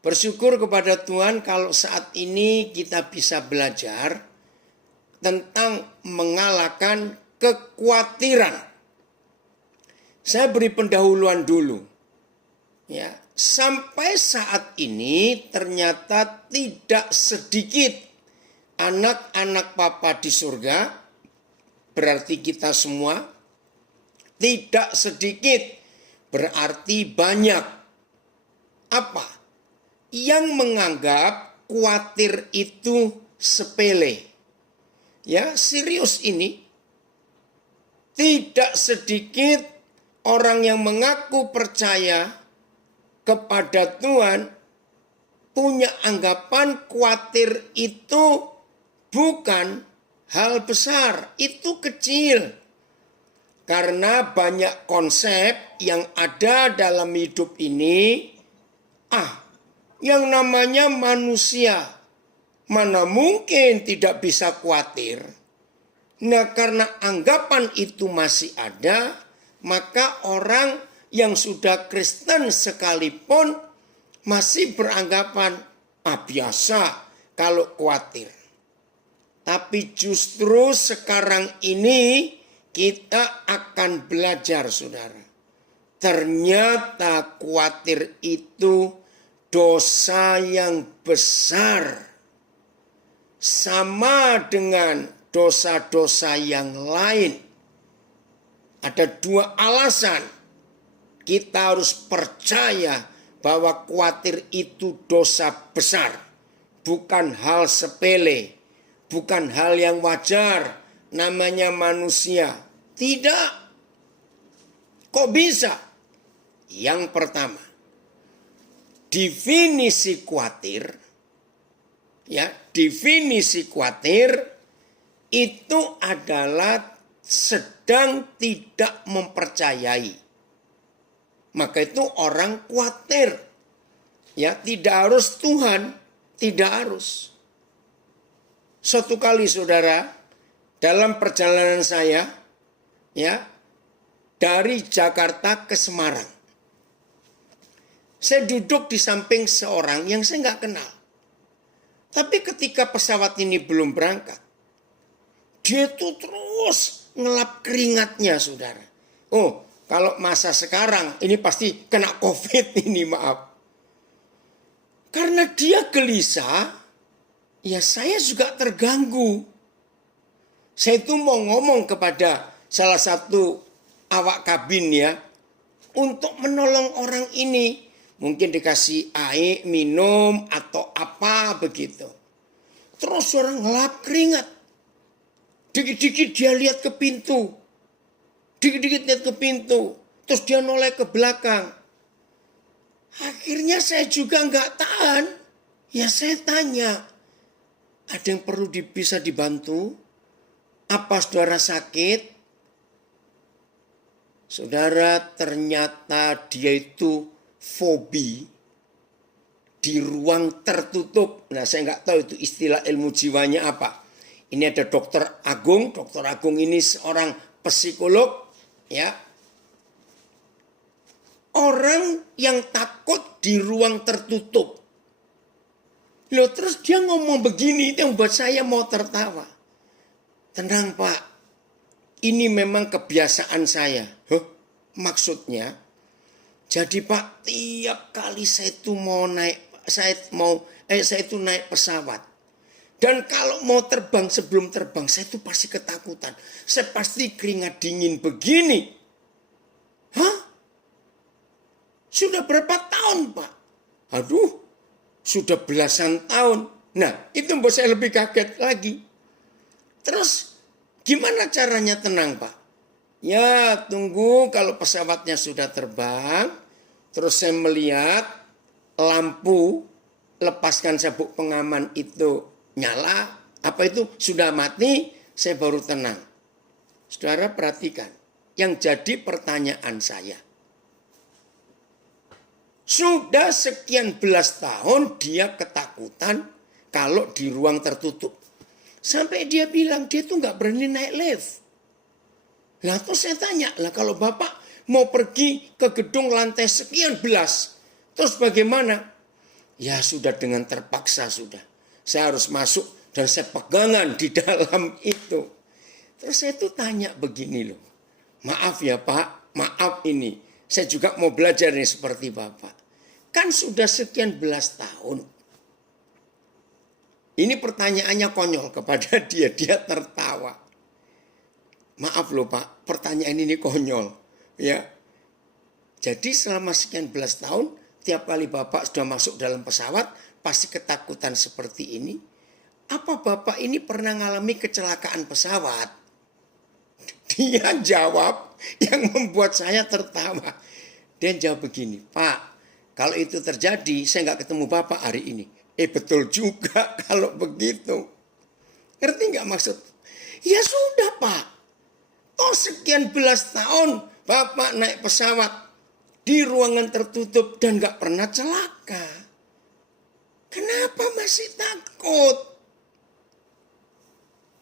Bersyukur kepada Tuhan kalau saat ini kita bisa belajar tentang mengalahkan kekhawatiran. Saya beri pendahuluan dulu. Ya, sampai saat ini ternyata tidak sedikit anak-anak Papa di surga, berarti kita semua, tidak sedikit berarti banyak. Apa? Yang menganggap khawatir itu sepele. Ya, serius ini. Tidak sedikit orang yang mengaku percaya kepada Tuhan punya anggapan khawatir itu bukan hal besar, itu kecil. Karena banyak konsep yang ada dalam hidup ini, yang namanya manusia, mana mungkin tidak bisa khawatir. Nah, karena anggapan itu masih ada, maka orang yang sudah Kristen sekalipun masih beranggapan, biasa kalau khawatir. Tapi justru sekarang ini kita akan belajar, saudara. Ternyata khawatir itu dosa yang besar. Sama dengan dosa-dosa yang lain. Ada dua alasan kita harus percaya bahwa khawatir itu dosa besar. Bukan hal sepele, bukan hal yang wajar, namanya manusia. Tidak. Kok bisa? Yang pertama, definisi khawatir, definisi khawatir itu adalah sedang tidak mempercayai. Maka itu orang khawatir. Ya, tidak harus Tuhan, tidak harus. Suatu kali, saudara, dalam perjalanan saya, dari Jakarta ke Semarang, saya duduk di samping seorang yang saya nggak kenal. Tapi ketika pesawat ini belum berangkat, dia tuh terus ngelap keringatnya, saudara. Oh, kalau masa sekarang ini pasti kena COVID ini, maaf. Karena dia gelisah, ya saya juga terganggu. Saya itu mau ngomong kepada salah satu awak kabin untuk menolong orang ini. Mungkin dikasih air, minum, atau apa begitu. Terus orang ngelap keringat. Dikit-dikit dia lihat ke pintu. Dikit-dikit lihat ke pintu. Terus dia noleh ke belakang. Akhirnya saya juga nggak tahan. Ya saya tanya. Ada yang perlu bisa dibantu? Apa saudara sakit? Saudara, ternyata dia itu fobi di ruang tertutup. Nah, saya nggak tahu itu istilah ilmu jiwanya apa. Ini ada Dokter Agung. Dokter Agung ini seorang psikolog, orang yang takut di ruang tertutup. Loh, terus dia ngomong begini, itu yang buat saya mau tertawa. Tenang, Pak. Ini memang kebiasaan saya. Maksudnya, jadi Pak, tiap kali saya itu naik pesawat. Dan kalau mau terbang, sebelum terbang, saya itu pasti ketakutan. Saya pasti keringat dingin begini. Sudah berapa tahun, Pak? Aduh, sudah belasan tahun. Nah, itu membuat saya lebih kaget lagi. Terus, gimana caranya tenang, Pak? Ya, tunggu kalau pesawatnya sudah terbang. Terus saya melihat lampu, lepaskan sabuk pengaman itu nyala. Apa itu? Sudah mati, saya baru tenang. Saudara perhatikan, yang jadi pertanyaan saya. Sudah sekian belas tahun dia ketakutan kalau di ruang tertutup. Sampai dia bilang dia tuh nggak berani naik lift. Lah terus saya tanya, lah kalau Bapak mau pergi ke gedung lantai sekian belas, terus bagaimana? Ya sudah dengan terpaksa sudah. Saya harus masuk dan saya pegangan di dalam itu. Terus saya tuh tanya begini loh. Maaf ya Pak, maaf ini. Saya juga mau belajar nih seperti Bapak. Kan sudah sekian belas tahun. Ini pertanyaannya konyol kepada dia. Dia tertawa. Maaf loh Pak, pertanyaan ini konyol. Ya. Jadi selama sekian belas tahun, tiap kali Bapak sudah masuk dalam pesawat, pasti ketakutan seperti ini. Apa Bapak ini pernah mengalami kecelakaan pesawat? Dia jawab yang membuat saya tertawa. Dia jawab begini, Pak, kalau itu terjadi, saya nggak ketemu Bapak hari ini. Betul juga kalau begitu. Ngerti nggak maksud? Ya sudah Pak. Oh sekian belas tahun Bapak naik pesawat di ruangan tertutup dan gak pernah celaka. Kenapa masih takut?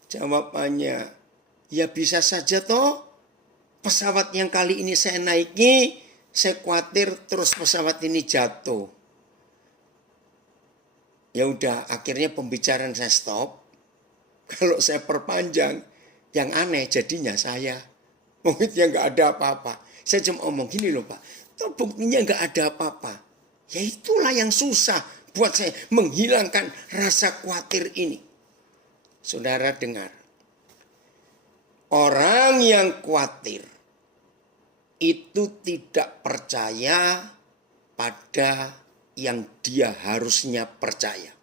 Jawabannya, ya bisa saja toh. Pesawat yang kali ini saya naiki, saya khawatir terus pesawat ini jatuh. Ya udah, akhirnya pembicaraan saya stop. Kalau saya perpanjang, yang aneh jadinya saya. Mungkin ya gak ada apa-apa. Saya cuma omong gini loh Pak. Toh buktinya nggak ada apa-apa. Ya itulah yang susah buat saya menghilangkan rasa khawatir ini. Saudara dengar. Orang yang khawatir itu tidak percaya pada yang dia harusnya percaya.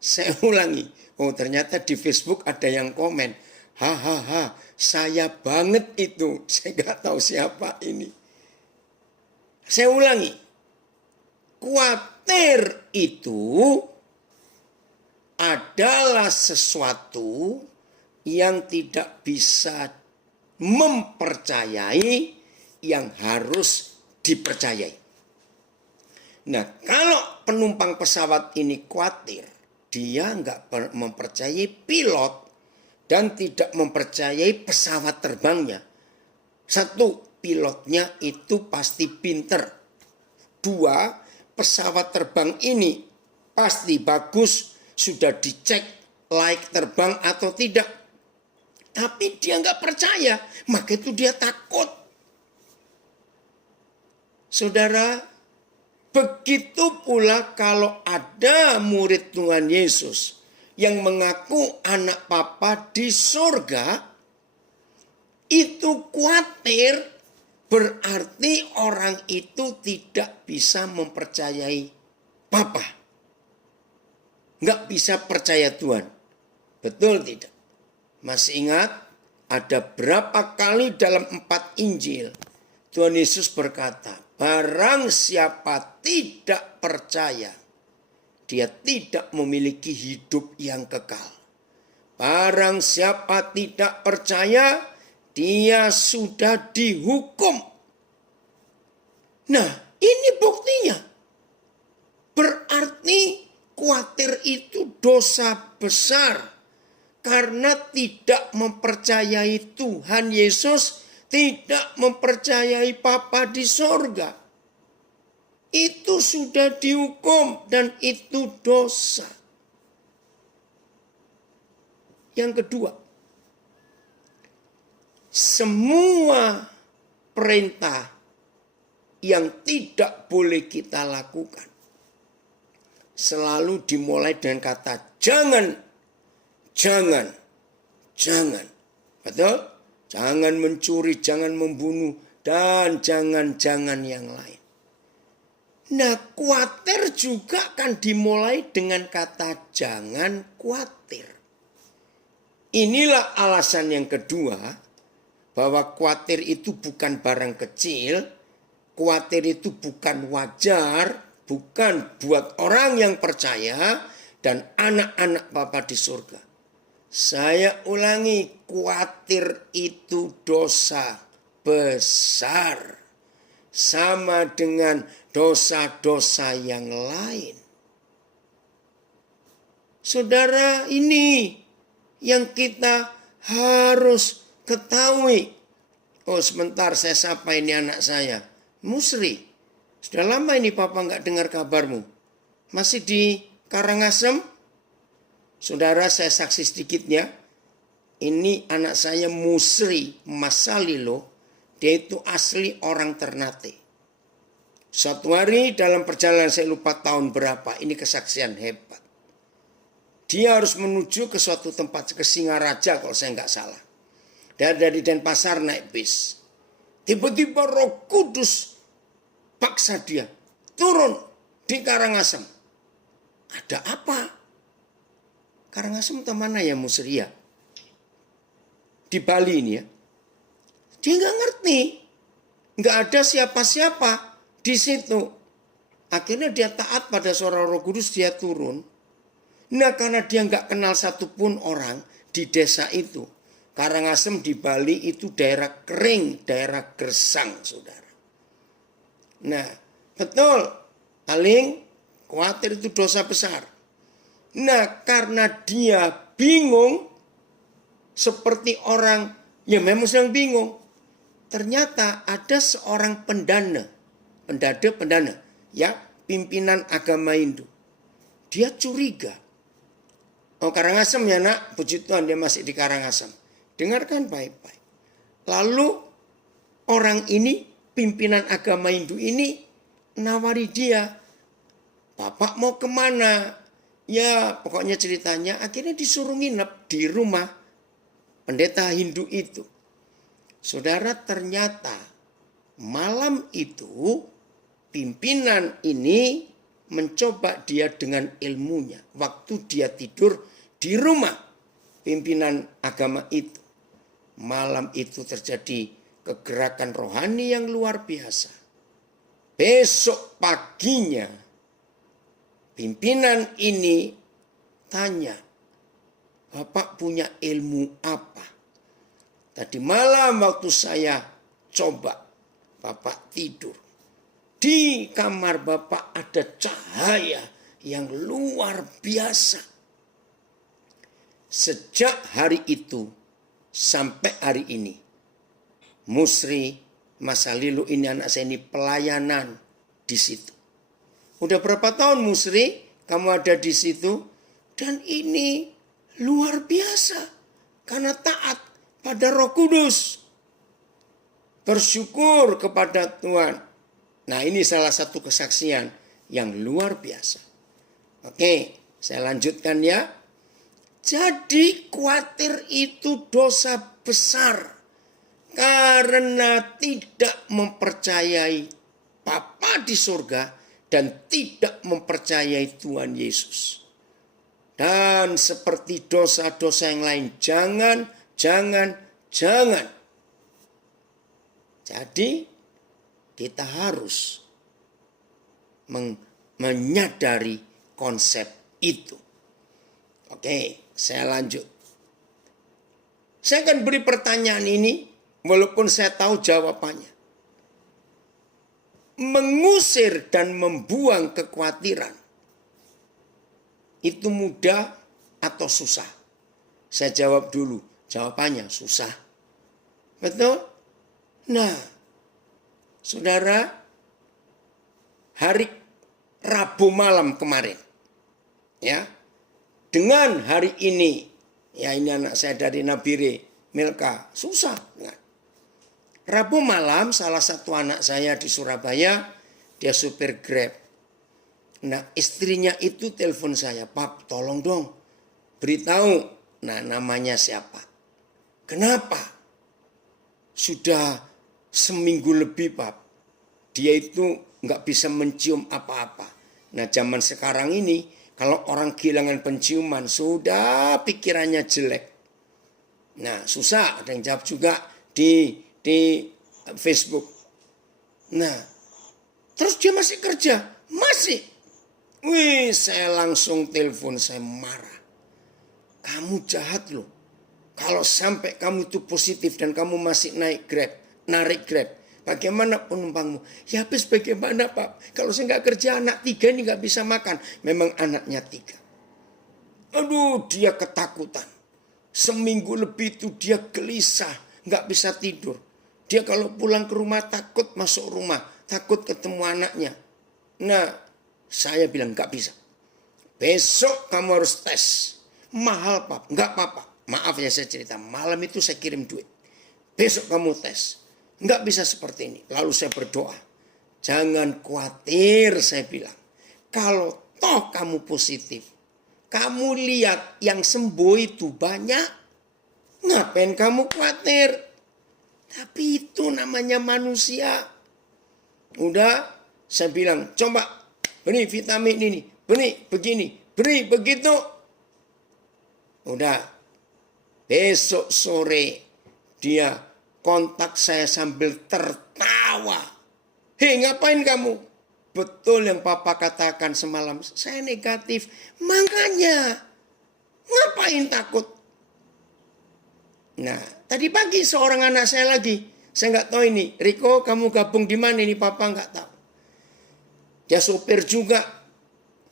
Saya ulangi. Oh ternyata di Facebook ada yang komen. Hahaha, saya banget itu. Saya nggak tahu siapa ini. Saya ulangi, khawatir itu adalah sesuatu yang tidak bisa mempercayai yang harus dipercayai. Nah, kalau penumpang pesawat ini khawatir, dia nggak mempercayai pilot dan tidak mempercayai pesawat terbangnya. Satu, pilotnya itu pasti pinter. Dua, pesawat terbang ini pasti bagus, sudah dicek layak terbang atau tidak. Tapi dia nggak percaya, maka itu dia takut. Saudara, begitu pula kalau ada murid Tuhan Yesus yang mengaku anak Papa di surga, itu khawatir. Berarti orang itu tidak bisa mempercayai Papa. Nggak bisa percaya Tuhan. Betul tidak? Masih ingat? Ada berapa kali dalam 4 Injil Tuhan Yesus berkata, barang siapa tidak percaya, dia tidak memiliki hidup yang kekal. Barang siapa tidak percaya, dia sudah dihukum. Nah, ini buktinya. Berarti khawatir itu dosa besar. Karena tidak mempercayai Tuhan Yesus, tidak mempercayai Bapa di sorga. Itu sudah dihukum dan itu dosa. Yang kedua, semua perintah yang tidak boleh kita lakukan selalu dimulai dengan kata jangan, jangan, jangan. Betul? Jangan mencuri, jangan membunuh, dan jangan-jangan yang lain. Nah, khawatir juga kan dimulai dengan kata jangan khawatir. Inilah alasan yang kedua, bahwa khawatir itu bukan barang kecil, khawatir itu bukan wajar, bukan buat orang yang percaya dan anak-anak Bapa di surga. Saya ulangi, khawatir itu dosa besar. Sama dengan dosa-dosa yang lain. Saudara, ini yang kita harus ketahui. Oh sebentar, saya sapa ini anak saya. Musri, sudah lama ini Papa nggak dengar kabarmu. Masih di Karangasem, saudara, saya saksi sedikitnya. Ini anak saya Musri Masalilo, dia itu asli orang Ternate. Suatu hari dalam perjalanan, saya lupa tahun berapa, ini kesaksian hebat. Dia harus menuju ke suatu tempat, ke Singaraja kalau saya nggak salah. Dan dari Denpasar naik bis. Tiba-tiba Roh Kudus paksa dia turun di Karangasem. Ada apa? Karangasem ke mana ya, Musri ya? Di Bali ini ya. Dia nggak ngerti. Nggak ada siapa-siapa di situ. Akhirnya dia taat pada suara Roh Kudus, dia turun. Nah, karena dia nggak kenal satupun orang di desa itu. Karangasem di Bali itu daerah kering, daerah gersang, saudara. Nah, betul. Paling khawatir itu dosa besar. Nah, karena dia bingung, seperti orang yang memang sedang bingung. Ternyata ada seorang pendana, ya, pimpinan agama Hindu. Dia curiga. Oh, Karangasem ya nak, puji Tuhan dia masih di Karangasem. Dengarkan baik-baik. Lalu orang ini, pimpinan agama Hindu ini nawari dia. Bapak mau kemana? Ya pokoknya ceritanya akhirnya disuruh nginep di rumah pendeta Hindu itu. Saudara, ternyata malam itu pimpinan ini mencoba dia dengan ilmunya. Waktu dia tidur di rumah pimpinan agama itu. Malam itu terjadi kegerakan rohani yang luar biasa. Besok paginya pimpinan ini tanya, Bapak punya ilmu apa? Tadi malam waktu saya coba, Bapak tidur. Di kamar Bapak ada cahaya yang luar biasa. Sejak hari itu sampai hari ini, Musri Masalilo ini anak saya ini pelayanan di situ. Udah berapa tahun Musri kamu ada di situ? Dan ini luar biasa karena taat pada Roh Kudus. Bersyukur kepada Tuhan. Nah, ini salah satu kesaksian yang luar biasa. Oke, saya lanjutkan ya. Jadi khawatir itu dosa besar karena tidak mempercayai Bapa di surga dan tidak mempercayai Tuhan Yesus. Dan seperti dosa-dosa yang lain, jangan. Jadi kita harus menyadari konsep itu. Oke, saya lanjut. Saya akan beri pertanyaan ini walaupun saya tahu jawabannya. Mengusir dan membuang kekhawatiran itu mudah atau susah? Saya jawab dulu. Jawabannya susah. Betul? Nah, saudara, hari Rabu malam kemarin, ya, dengan hari ini, ya ini anak saya dari Nabire, Milka, susah. Nah, Rabu malam salah satu anak saya di Surabaya, dia supir Grab. Nah, istrinya itu telepon saya, Pap, tolong dong, beritahu, nah namanya siapa. Kenapa? Sudah seminggu lebih, Pap. Dia itu nggak bisa mencium apa-apa. Nah, zaman sekarang ini, kalau orang kehilangan penciuman, sudah pikirannya jelek. Nah, susah. Ada yang jawab juga di Facebook. Nah, terus dia masih kerja. Masih. Wih, saya langsung telepon, saya marah. Kamu jahat loh. Kalau sampai kamu itu positif dan kamu masih narik Grab. Bagaimana penumpangmu? Ya habis bagaimana Pak? Kalau saya nggak kerja, anak 3 ini nggak bisa makan. Memang anaknya 3. Aduh, dia ketakutan. Seminggu lebih itu dia gelisah. Nggak bisa tidur. Dia kalau pulang ke rumah takut masuk rumah. Takut ketemu anaknya. Nah, Saya bilang nggak bisa. Besok kamu harus tes. Mahal Pap, nggak apa-apa. Maaf ya saya cerita, malam itu saya kirim duit. Besok kamu tes. Nggak bisa seperti ini. Lalu saya berdoa. Jangan khawatir saya bilang. Kalau toh kamu positif. Kamu lihat yang sembuh itu banyak. Ngapain kamu khawatir? Tapi itu namanya manusia. Udah saya bilang coba beri vitamin ini. Beri begini. Beri begitu. Udah. Besok sore dia kontak saya sambil tertawa. Hei ngapain kamu? Betul yang Papa katakan semalam. Saya negatif. Makanya. Ngapain takut? Nah tadi pagi seorang anak saya lagi. Saya nggak tahu ini. Riko kamu gabung di mana ini? Papa nggak tahu. Dia sopir juga.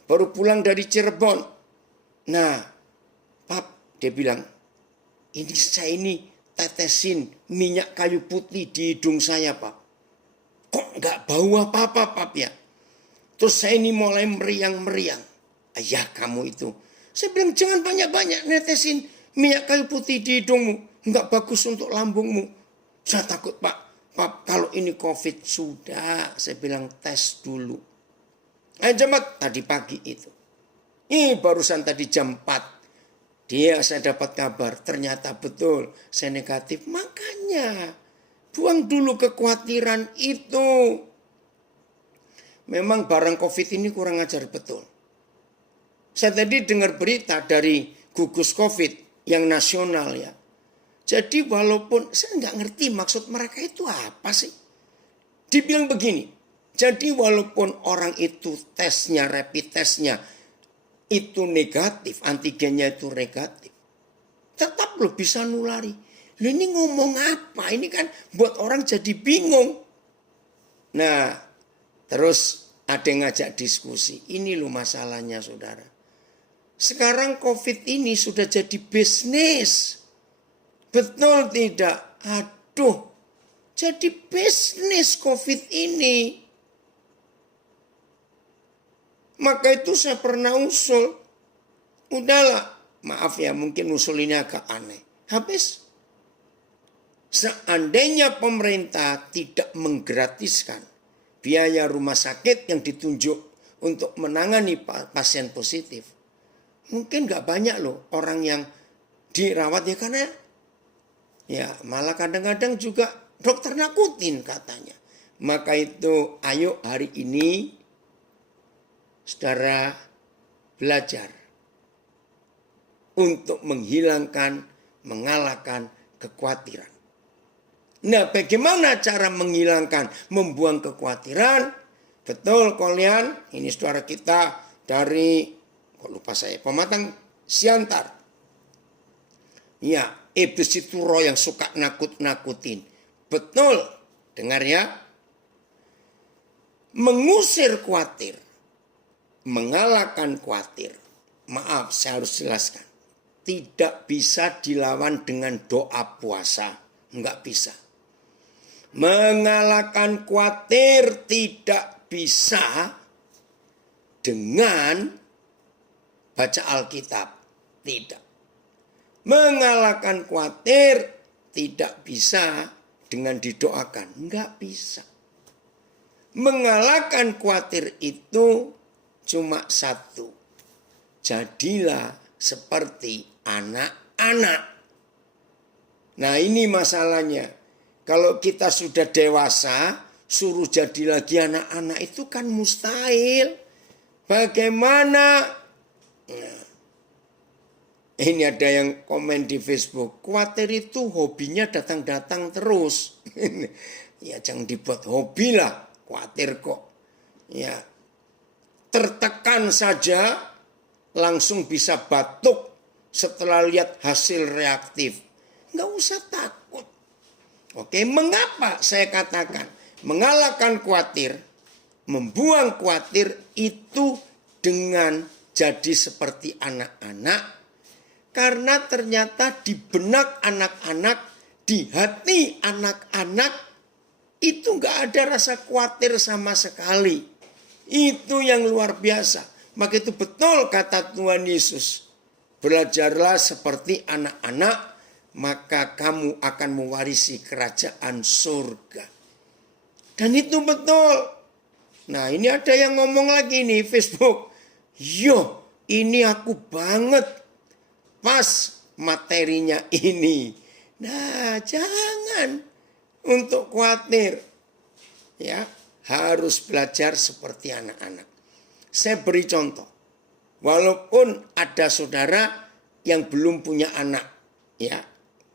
Baru pulang dari Cirebon. Nah Pap dia bilang. Ini saya ini tetesin minyak kayu putih di hidung saya Pap. Kok nggak bau apa-apa Pap ya? Terus saya ini mulai meriang-meriang. Ayah kamu itu. Saya bilang jangan banyak-banyak netesin minyak kayu putih di hidungmu. Nggak bagus untuk lambungmu. Saya takut Pak. Pap kalau ini COVID sudah. Saya bilang tes dulu. Cepat tadi pagi itu. Ini barusan tadi jam 4. Saya dapat kabar ternyata betul saya negatif. Makanya buang dulu kekhawatiran itu. Memang barang COVID ini kurang ajar betul. Saya tadi dengar berita dari gugus COVID yang nasional ya. Jadi walaupun saya nggak ngerti maksud mereka itu apa sih. Dibilang begini. Jadi walaupun orang itu tesnya, rapid tesnya itu negatif, antigennya itu negatif. Tetap lo bisa nulari. Lo ini ngomong apa? Ini kan buat orang jadi bingung. Nah, terus ada yang ngajak diskusi. Ini lo masalahnya saudara. Sekarang COVID ini sudah jadi bisnis. Betul tidak? Aduh, jadi bisnis COVID ini. Maka itu saya pernah usul. Udahlah, maaf ya mungkin usul ini agak aneh. Habis. Seandainya pemerintah tidak menggratiskan biaya rumah sakit yang ditunjuk untuk menangani pasien positif. Mungkin gak banyak loh orang yang dirawat ya karena ya malah kadang-kadang juga dokter nakutin katanya. Maka itu ayo hari ini saudara belajar untuk menghilangkan, mengalahkan kekhawatiran. Nah bagaimana cara menghilangkan, membuang kekhawatiran? Betul kalian, ini saudara kita dari, kok lupa saya, Pematang Siantar. Ya, iblis itu roh yang suka nakut-nakutin. Betul, dengar ya. Mengusir khawatir. Mengalahkan khawatir. Maaf saya harus jelaskan. Tidak bisa dilawan dengan doa puasa. Enggak bisa. Mengalahkan khawatir tidak bisa dengan baca Alkitab. Tidak. Mengalahkan khawatir tidak bisa dengan didoakan. Enggak bisa. Mengalahkan khawatir itu cuma satu. Jadilah seperti anak-anak. Nah ini masalahnya. Kalau kita sudah dewasa, suruh jadi lagi anak-anak itu kan mustahil. Bagaimana? Nah, ini ada yang komen di Facebook. Khawatir itu hobinya datang-datang terus. Ya jangan dibuat hobi lah. Khawatir kok. Ya. Tertekan saja langsung bisa batuk setelah lihat hasil reaktif. Nggak usah takut. Oke, mengapa saya katakan mengalahkan khawatir, membuang khawatir itu dengan jadi seperti anak-anak. Karena ternyata di benak anak-anak, di hati anak-anak itu nggak ada rasa khawatir sama sekali. Itu yang luar biasa. Maka itu betul kata Tuhan Yesus. Belajarlah seperti anak-anak, maka kamu akan mewarisi kerajaan surga. Dan itu betul. Nah, ini ada yang ngomong lagi nih Facebook. Yo, ini aku banget. Pas materinya ini. Nah, jangan untuk khawatir. Ya, harus belajar seperti anak-anak. Saya beri contoh. Walaupun ada saudara yang belum punya anak, ya,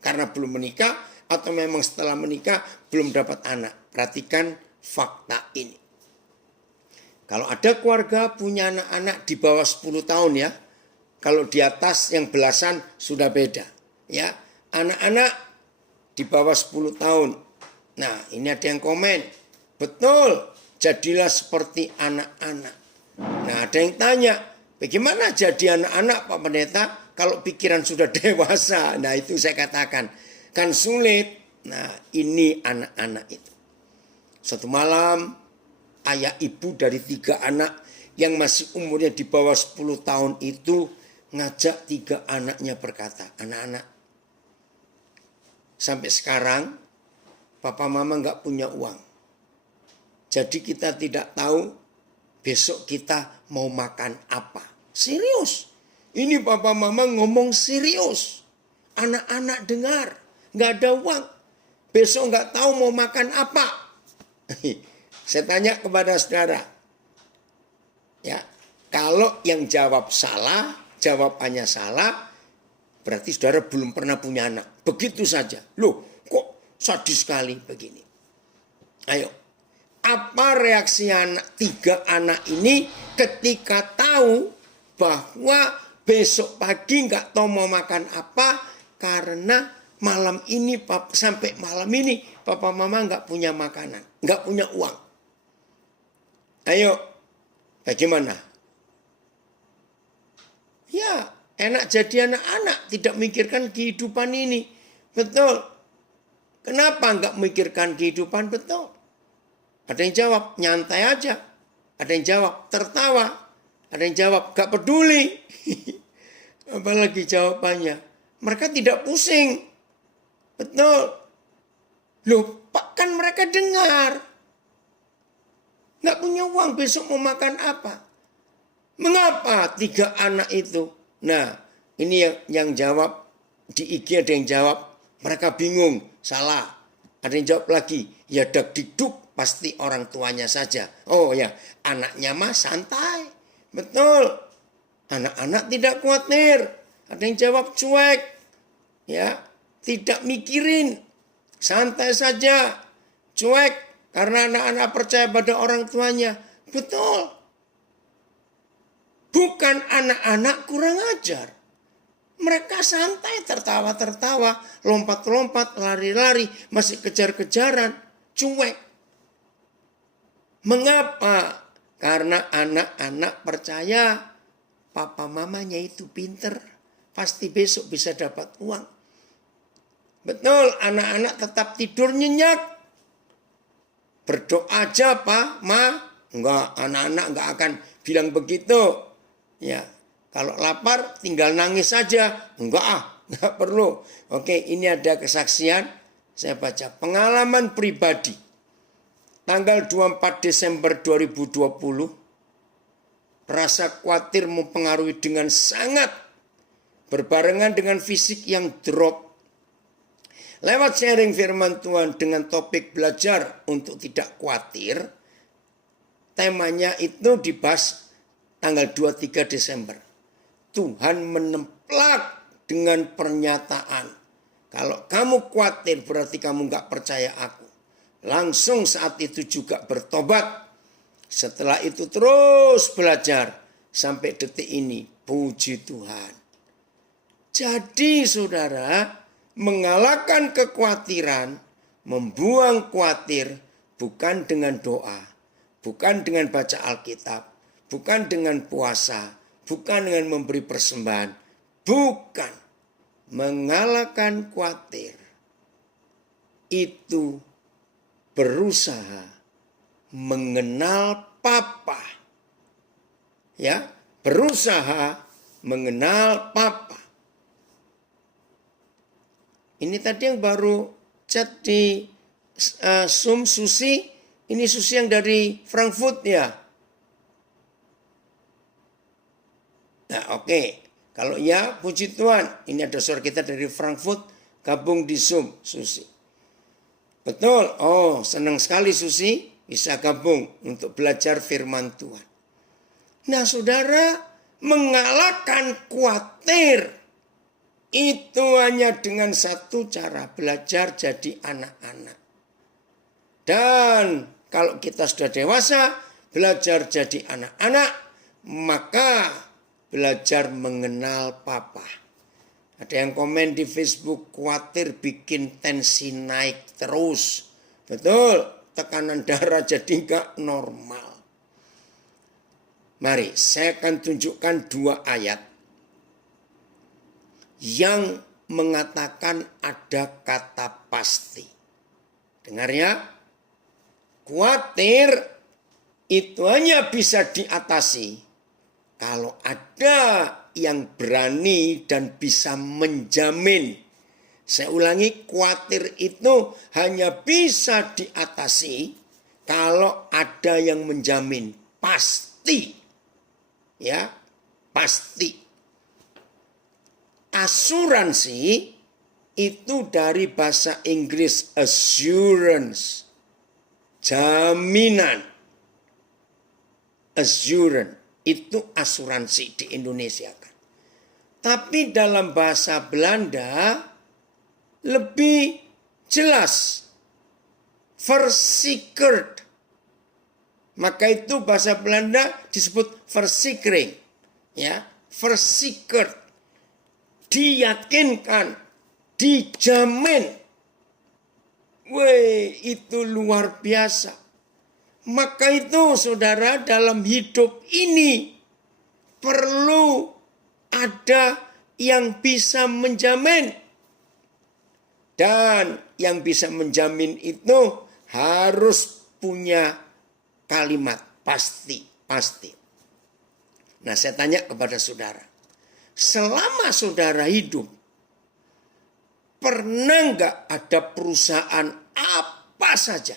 karena belum menikah atau memang setelah menikah belum dapat anak. Perhatikan fakta ini. Kalau ada keluarga punya anak-anak di bawah 10 tahun ya. Kalau di atas yang belasan sudah beda. Ya, anak-anak di bawah 10 tahun. Nah, ini ada yang komen. Betul, jadilah seperti anak-anak. Nah, ada yang tanya, bagaimana jadi anak-anak Pak Pendeta kalau pikiran sudah dewasa? Nah, itu saya katakan, kan sulit. Nah, ini anak-anak itu. Suatu malam, ayah ibu dari 3 anak yang masih umurnya di bawah 10 tahun itu ngajak 3 anaknya berkata, anak-anak, sampai sekarang papa mama nggak punya uang. Jadi kita tidak tahu besok kita mau makan apa. Serius. Ini papa mama ngomong serius. Anak-anak dengar. Nggak ada uang. Besok nggak tahu mau makan apa. Saya tanya kepada saudara. Ya, kalau yang jawab salah, jawabannya salah, berarti saudara belum pernah punya anak. Begitu saja. Loh, kok sadis sekali begini. Ayo, apa reaksi 3 anak ini ketika tahu bahwa besok pagi nggak tahu mau makan apa karena malam ini sampai malam ini papa mama nggak punya makanan, nggak punya uang. Ayo, bagaimana? Ya, enak jadi anak-anak, tidak mikirkan kehidupan ini. Betul. Kenapa nggak mikirkan kehidupan? Betul. Ada yang jawab, nyantai aja. Ada yang jawab, tertawa. Ada yang jawab, gak peduli. Apalagi jawabannya. Mereka tidak pusing. Betul. Loh, kan mereka dengar. Gak punya uang, besok mau makan apa? Mengapa 3 anak itu? Nah, ini yang jawab. Di IG ada yang jawab, mereka bingung, salah. Ada yang jawab lagi, ya dak-dikduk. Pasti orang tuanya saja. Oh ya, anaknya mah santai. Betul. Anak-anak tidak khawatir. Ada yang jawab cuek. Ya, tidak mikirin. Santai saja. Cuek. Karena anak-anak percaya pada orang tuanya. Betul. Bukan anak-anak kurang ajar. Mereka santai, tertawa-tertawa. Lompat-lompat, lari-lari. Masih kejar-kejaran. Cuek. Mengapa? Karena anak-anak percaya papa mamanya itu pinter. Pasti besok bisa dapat uang. Betul, anak-anak tetap tidur nyenyak. Berdoa aja Pak, Ma. Enggak, anak-anak enggak akan bilang begitu. Ya, kalau lapar tinggal nangis saja. Enggak perlu. Oke, ini ada kesaksian. Saya baca pengalaman pribadi. Tanggal 24 Desember 2020, rasa khawatir mempengaruhi dengan sangat, berbarengan dengan fisik yang drop. Lewat sharing firman Tuhan dengan topik belajar untuk tidak khawatir, temanya itu dibahas tanggal 23 Desember. Tuhan menemplak dengan pernyataan, kalau kamu khawatir berarti kamu gak percaya aku. Langsung saat itu juga bertobat. Setelah itu terus belajar sampai detik ini. Puji Tuhan. Jadi saudara, mengalahkan kekhawatiran, membuang khawatir bukan dengan doa, bukan dengan baca Alkitab, bukan dengan puasa, bukan dengan memberi persembahan, bukan. Mengalahkan khawatir itu berusaha mengenal Papa ya, berusaha mengenal Papa. Ini tadi yang baru chat di Zoom Susi, ini Susi yang dari Frankfurt ya. Nah oke, kalau ya puji Tuhan, ini ada saudara kita dari Frankfurt gabung di Zoom Susi. Betul, oh senang sekali Susi bisa gabung untuk belajar firman Tuhan. Nah saudara, mengalahkan khawatir itu hanya dengan satu cara, belajar jadi anak-anak. Dan kalau kita sudah dewasa, belajar jadi anak-anak, maka belajar mengenal Papa. Ada yang komen di Facebook, khawatir bikin tensi naik terus. Betul, tekanan darah jadi nggak normal. Mari, saya akan tunjukkan 2 ayat yang mengatakan ada kata pasti. Dengar ya, khawatir itu hanya bisa diatasi kalau ada yang berani dan bisa menjamin. Saya ulangi, khawatir itu hanya bisa diatasi kalau ada yang menjamin. Pasti. Ya, pasti. Asuransi itu dari bahasa Inggris assurance. Jaminan. Assurance itu asuransi di Indonesia kan. Tapi dalam bahasa Belanda lebih jelas. Verzekerd. Maka itu bahasa Belanda disebut verzekering. Ya, verzekerd. Diyakinkan, dijamin. Wih, itu luar biasa. Maka itu saudara dalam hidup ini perlu ada yang bisa menjamin. Dan yang bisa menjamin itu harus punya kalimat pasti, pasti. Nah saya tanya kepada saudara. Selama saudara hidup, pernah nggak ada perusahaan apa saja?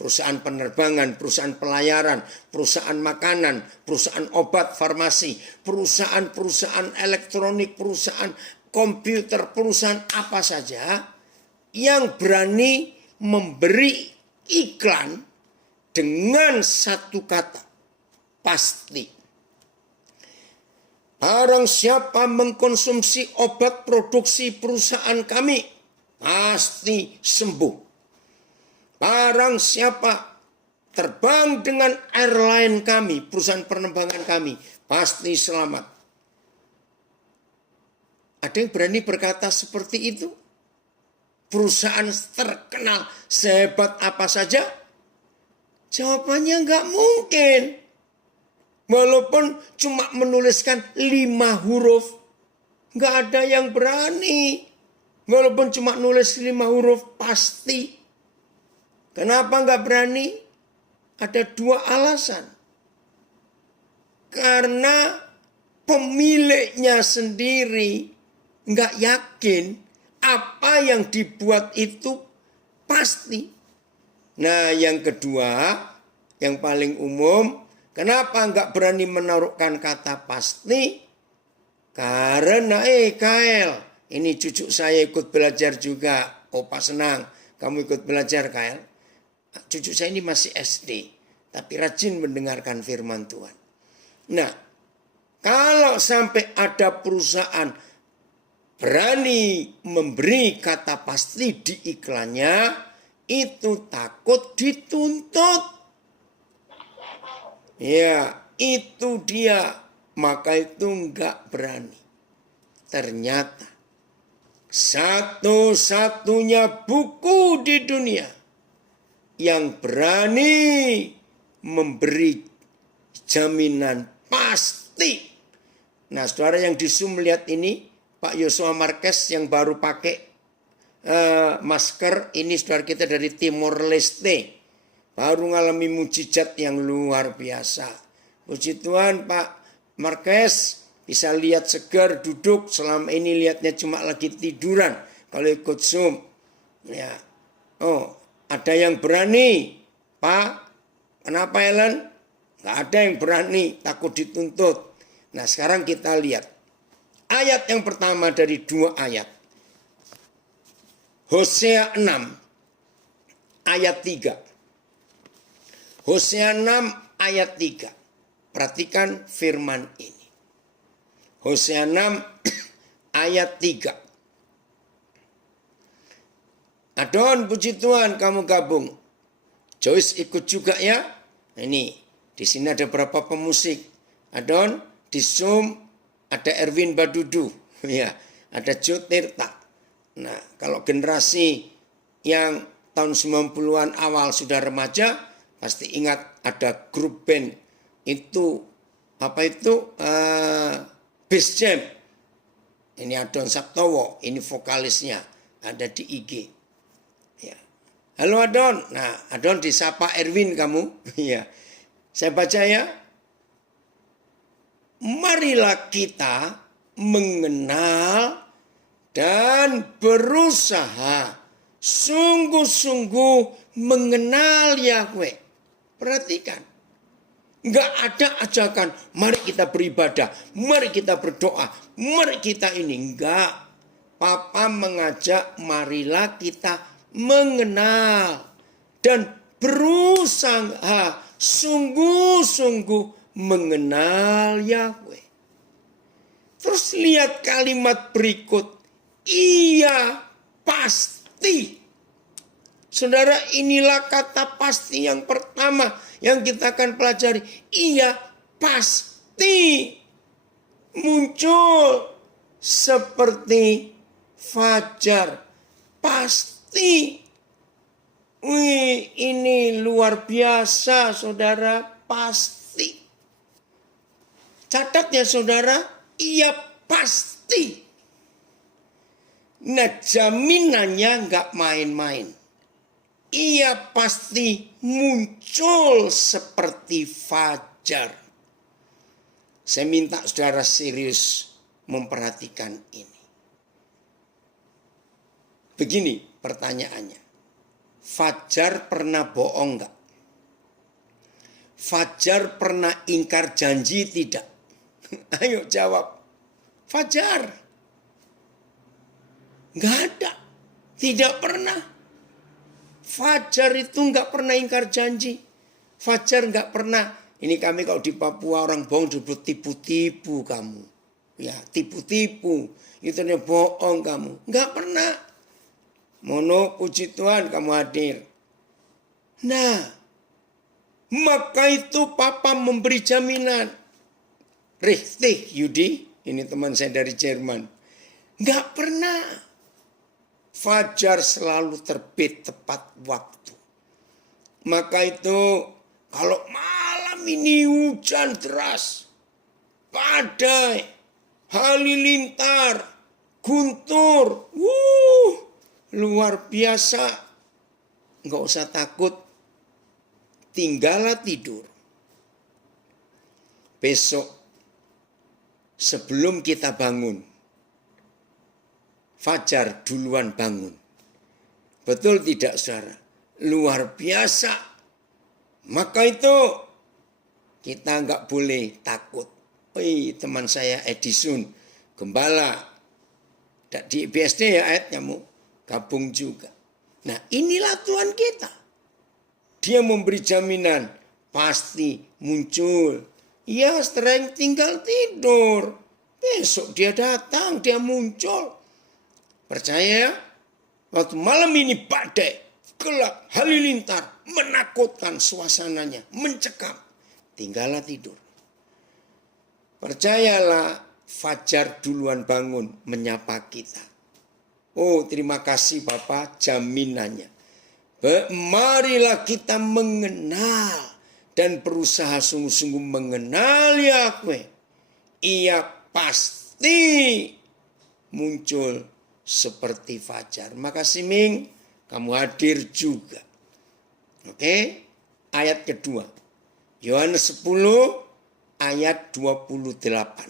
Perusahaan penerbangan, perusahaan pelayaran, perusahaan makanan, perusahaan obat, farmasi, perusahaan-perusahaan elektronik, perusahaan komputer, perusahaan apa saja yang berani memberi iklan dengan satu kata, pasti. Barang siapa mengkonsumsi obat produksi perusahaan kami, pasti sembuh. Barang siapa terbang dengan airline kami, perusahaan penerbangan kami, pasti selamat. Ada yang berani berkata seperti itu? Perusahaan terkenal sehebat apa saja? Jawabannya nggak mungkin. Walaupun cuma menuliskan 5 huruf. Nggak ada yang berani. Walaupun cuma nulis 5 huruf pasti. Kenapa nggak berani? Ada 2 alasan. Karena pemiliknya sendiri nggak yakin apa yang dibuat itu pasti. Nah yang kedua, yang paling umum, kenapa nggak berani menaruhkan kata pasti? Karena Kael, ini cucu saya ikut belajar juga. Opa senang kamu ikut belajar Kael. Cucu saya ini masih SD, tapi rajin mendengarkan firman Tuhan. Nah, kalau sampai ada perusahaan berani memberi kata pasti di iklannya, itu takut dituntut. Ya, itu dia. Maka itu enggak berani. Ternyata satu-satunya buku di dunia yang berani memberi jaminan pasti. Nah, saudara yang di Zoom melihat ini, Pak Yosua Marquez yang baru pakai masker, ini saudara kita dari Timor Leste. Baru mengalami mujizat yang luar biasa. Puji Tuhan Pak Marquez bisa lihat segar duduk. Selama ini lihatnya cuma lagi tiduran kalau ikut Zoom. Ya. Oh, ada yang berani. Pak, kenapa Ellen? Gak ada yang berani, takut dituntut. Nah sekarang kita lihat. Ayat yang pertama dari 2 ayat. Hosea 6 ayat 3. Hosea 6 ayat 3. Perhatikan firman ini. Hosea 6 ayat 3. Adon, puji Tuhan kamu gabung. Joyce ikut juga ya. Ini di sini ada berapa pemusik. Adon, di Zoom ada Erwin Badudu. Ya, ada Joe Tirta. Nah, kalau generasi yang tahun 90-an awal sudah remaja, pasti ingat ada grup band itu apa itu Bass Jam. Ini Adon Sabtowo, ini vokalisnya ada di IG. Ya. Halo Adon. Nah, Adon disapa Erwin kamu. Ya. Saya baca ya. Marilah kita mengenal dan berusaha sungguh-sungguh mengenal Yahweh. Perhatikan. Enggak ada ajakan, mari kita beribadah, mari kita berdoa, mari kita ini. Enggak. Papa mengajak marilah kita mengenal dan berusaha sungguh-sungguh mengenal Yahweh. Terus lihat kalimat berikut. Ia pasti. Saudara, inilah kata pasti yang pertama yang kita akan pelajari. Ia pasti muncul seperti fajar. Pasti. Wih, ini luar biasa saudara. Pasti. Catat ya saudara. Ia pasti. Nah, jaminannya nggak main-main. Ia pasti muncul seperti fajar. Saya minta saudara serius memperhatikan ini. Begini pertanyaannya. Fajar pernah bohong enggak? Fajar pernah ingkar janji tidak? Ayo jawab. Fajar. Enggak ada. Tidak pernah. Fajar itu enggak pernah ingkar janji. Fajar enggak pernah. Ini kami kalau di Papua orang bohong disebut tipu-tipu kamu. Ya, tipu-tipu. Itu bohong kamu. Enggak pernah. Mono, puji Tuhan kamu hadir. Nah, maka itu Papa memberi jaminan. Richtig Yudi, ini teman saya dari Jerman. Enggak pernah. Fajar selalu terbit tepat waktu. Maka itu kalau malam ini hujan deras, badai, halilintar, guntur, luar biasa. Enggak usah takut, tinggallah tidur. Besok sebelum kita bangun, fajar duluan bangun. Betul tidak saudara? Luar biasa. Maka itu kita enggak boleh takut. Teman saya Edison, gembala. Di BSD ya Ed, kamu gabung juga. Nah inilah Tuhan kita. Dia memberi jaminan. Pasti muncul. Ya setelah tinggal tidur. Besok dia datang, dia muncul. Percaya, waktu malam ini badai, gelap, halilintar, menakutkan suasananya, mencekam. Tinggallah tidur. Percayalah, fajar duluan bangun menyapa kita. Oh, terima kasih Bapak, jaminannya. Marilah kita mengenal dan berusaha sungguh-sungguh mengenal Yahweh. Ia pasti muncul seperti fajar. Makasih Ming, kamu hadir juga. Oke, ayat kedua. Yohanes 10 ayat 28.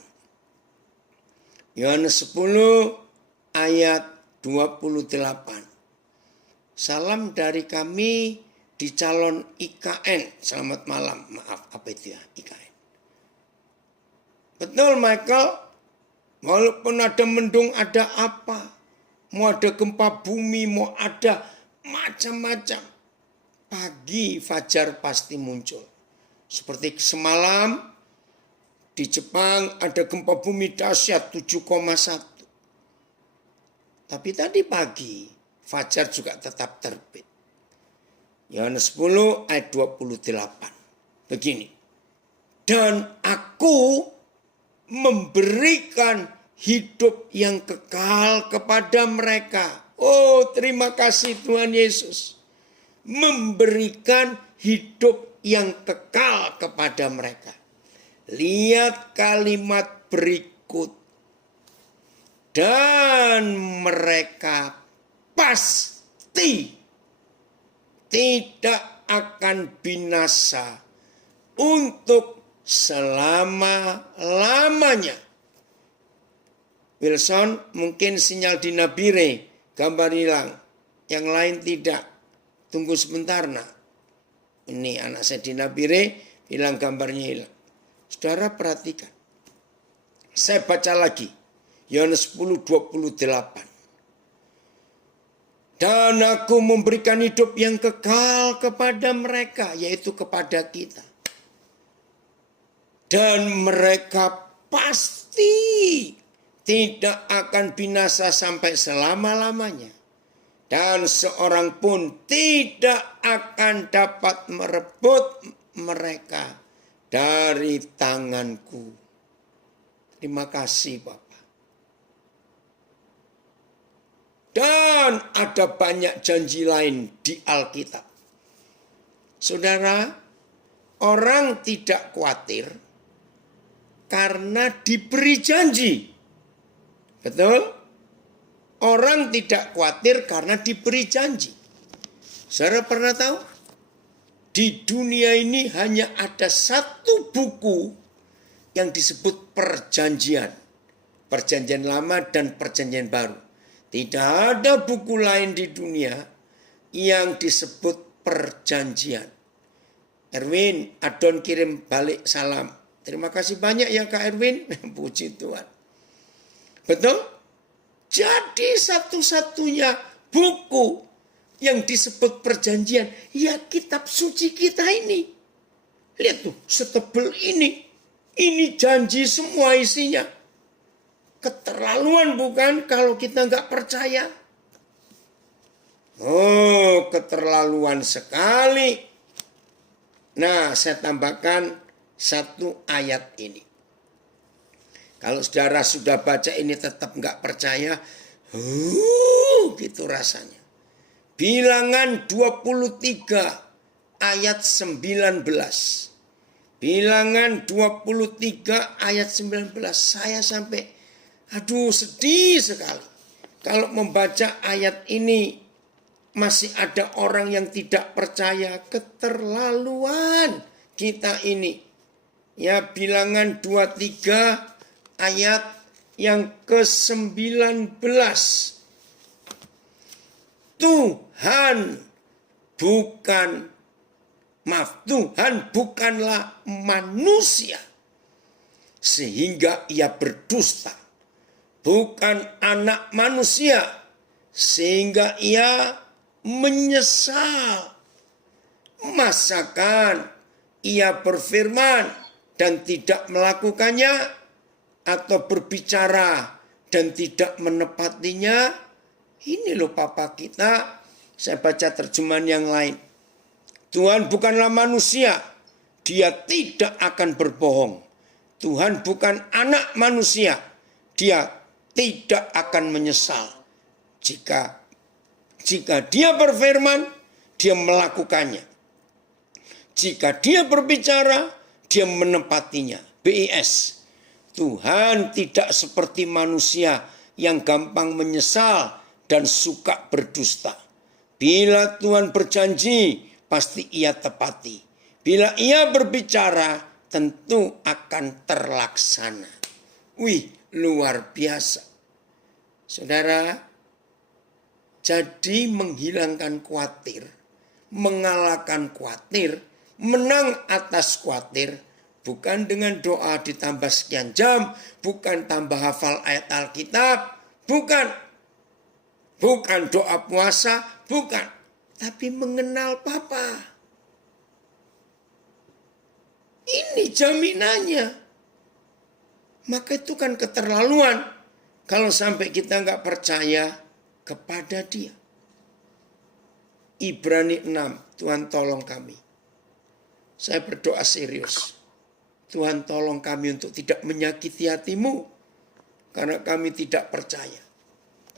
Yohanes 10 ayat 28. Salam dari kami di calon IKN. Selamat malam. Maaf, apa itu ya IKN? Betul Michael. Walaupun ada mendung, ada apa. Mau ada gempa bumi, mau ada macam-macam. Pagi fajar pasti muncul. Seperti semalam di Jepang ada gempa bumi dahsyat 7,1. Tapi tadi pagi fajar juga tetap terbit. Yohanes 10 ayat 28. Begini. Dan aku memberikan hidup yang kekal kepada mereka. Oh, terima kasih Tuhan Yesus. Memberikan hidup yang kekal kepada mereka. Lihat kalimat berikut. Dan mereka pasti tidak akan binasa untuk selama-lamanya. Wilson, mungkin sinyal di Nabire, gambar hilang. Yang lain tidak. Tunggu sebentar nak. Ini anak saya di Nabire, bilang gambarnya hilang. Saudara perhatikan. Saya baca lagi. Yohanes 10:28. Dan aku memberikan hidup yang kekal kepada mereka, yaitu kepada kita. Dan mereka pasti tidak akan binasa sampai selama-lamanya. Dan seorang pun tidak akan dapat merebut mereka dari tanganku. Terima kasih Bapak. Dan ada banyak janji lain di Alkitab. Saudara, orang tidak khawatir karena diberi janji. Betul? Orang tidak khawatir karena diberi janji. Saudara pernah tahu? Di dunia ini hanya ada satu buku yang disebut perjanjian. Perjanjian lama dan perjanjian baru. Tidak ada buku lain di dunia yang disebut perjanjian. Erwin, Adon kirim balik salam. Terima kasih banyak ya Kak Erwin. Puji Tuhan. Betul? Jadi satu-satunya buku yang disebut perjanjian, ya kitab suci kita ini. Lihat tuh, setebel ini. Ini janji semua isinya. Keterlaluan bukan kalau kita nggak percaya? Oh, keterlaluan sekali. Nah, saya tambahkan satu ayat ini. Kalau saudara sudah baca ini tetap nggak percaya, gitu rasanya. Bilangan 23 ayat 19. Bilangan 23 ayat 19. Saya sampai, sedih sekali. Kalau membaca ayat ini, masih ada orang yang tidak percaya. Keterlaluan kita ini. Ya, Bilangan 23 ayat yang ke-19. Tuhan bukanlah manusia sehingga ia berdusta. Bukan anak manusia sehingga ia menyesal. Masakan ia berfirman dan tidak melakukannya, atau berbicara dan tidak menepatinya? Ini loh Papa kita. Saya baca terjemahan yang lain. Tuhan bukanlah manusia, dia tidak akan berbohong. Tuhan bukan anak manusia, dia tidak akan menyesal. Jika dia berfirman, dia melakukannya. Jika dia berbicara, dia menepatinya. BIS. Tuhan tidak seperti manusia yang gampang menyesal dan suka berdusta. Bila Tuhan berjanji, pasti ia tepati. Bila ia berbicara, tentu akan terlaksana. Wih, luar biasa. Saudara, jadi menghilangkan khawatir, mengalahkan khawatir, menang atas khawatir, bukan dengan doa ditambah sekian jam, bukan tambah hafal ayat Alkitab, bukan doa puasa, bukan, tapi mengenal Bapa. Ini jaminannya. Maka itu kan keterlaluan kalau sampai kita nggak percaya kepada Dia. Ibrani 6, Tuhan tolong kami. Saya berdoa serius. Tuhan tolong kami untuk tidak menyakiti hatimu karena kami tidak percaya.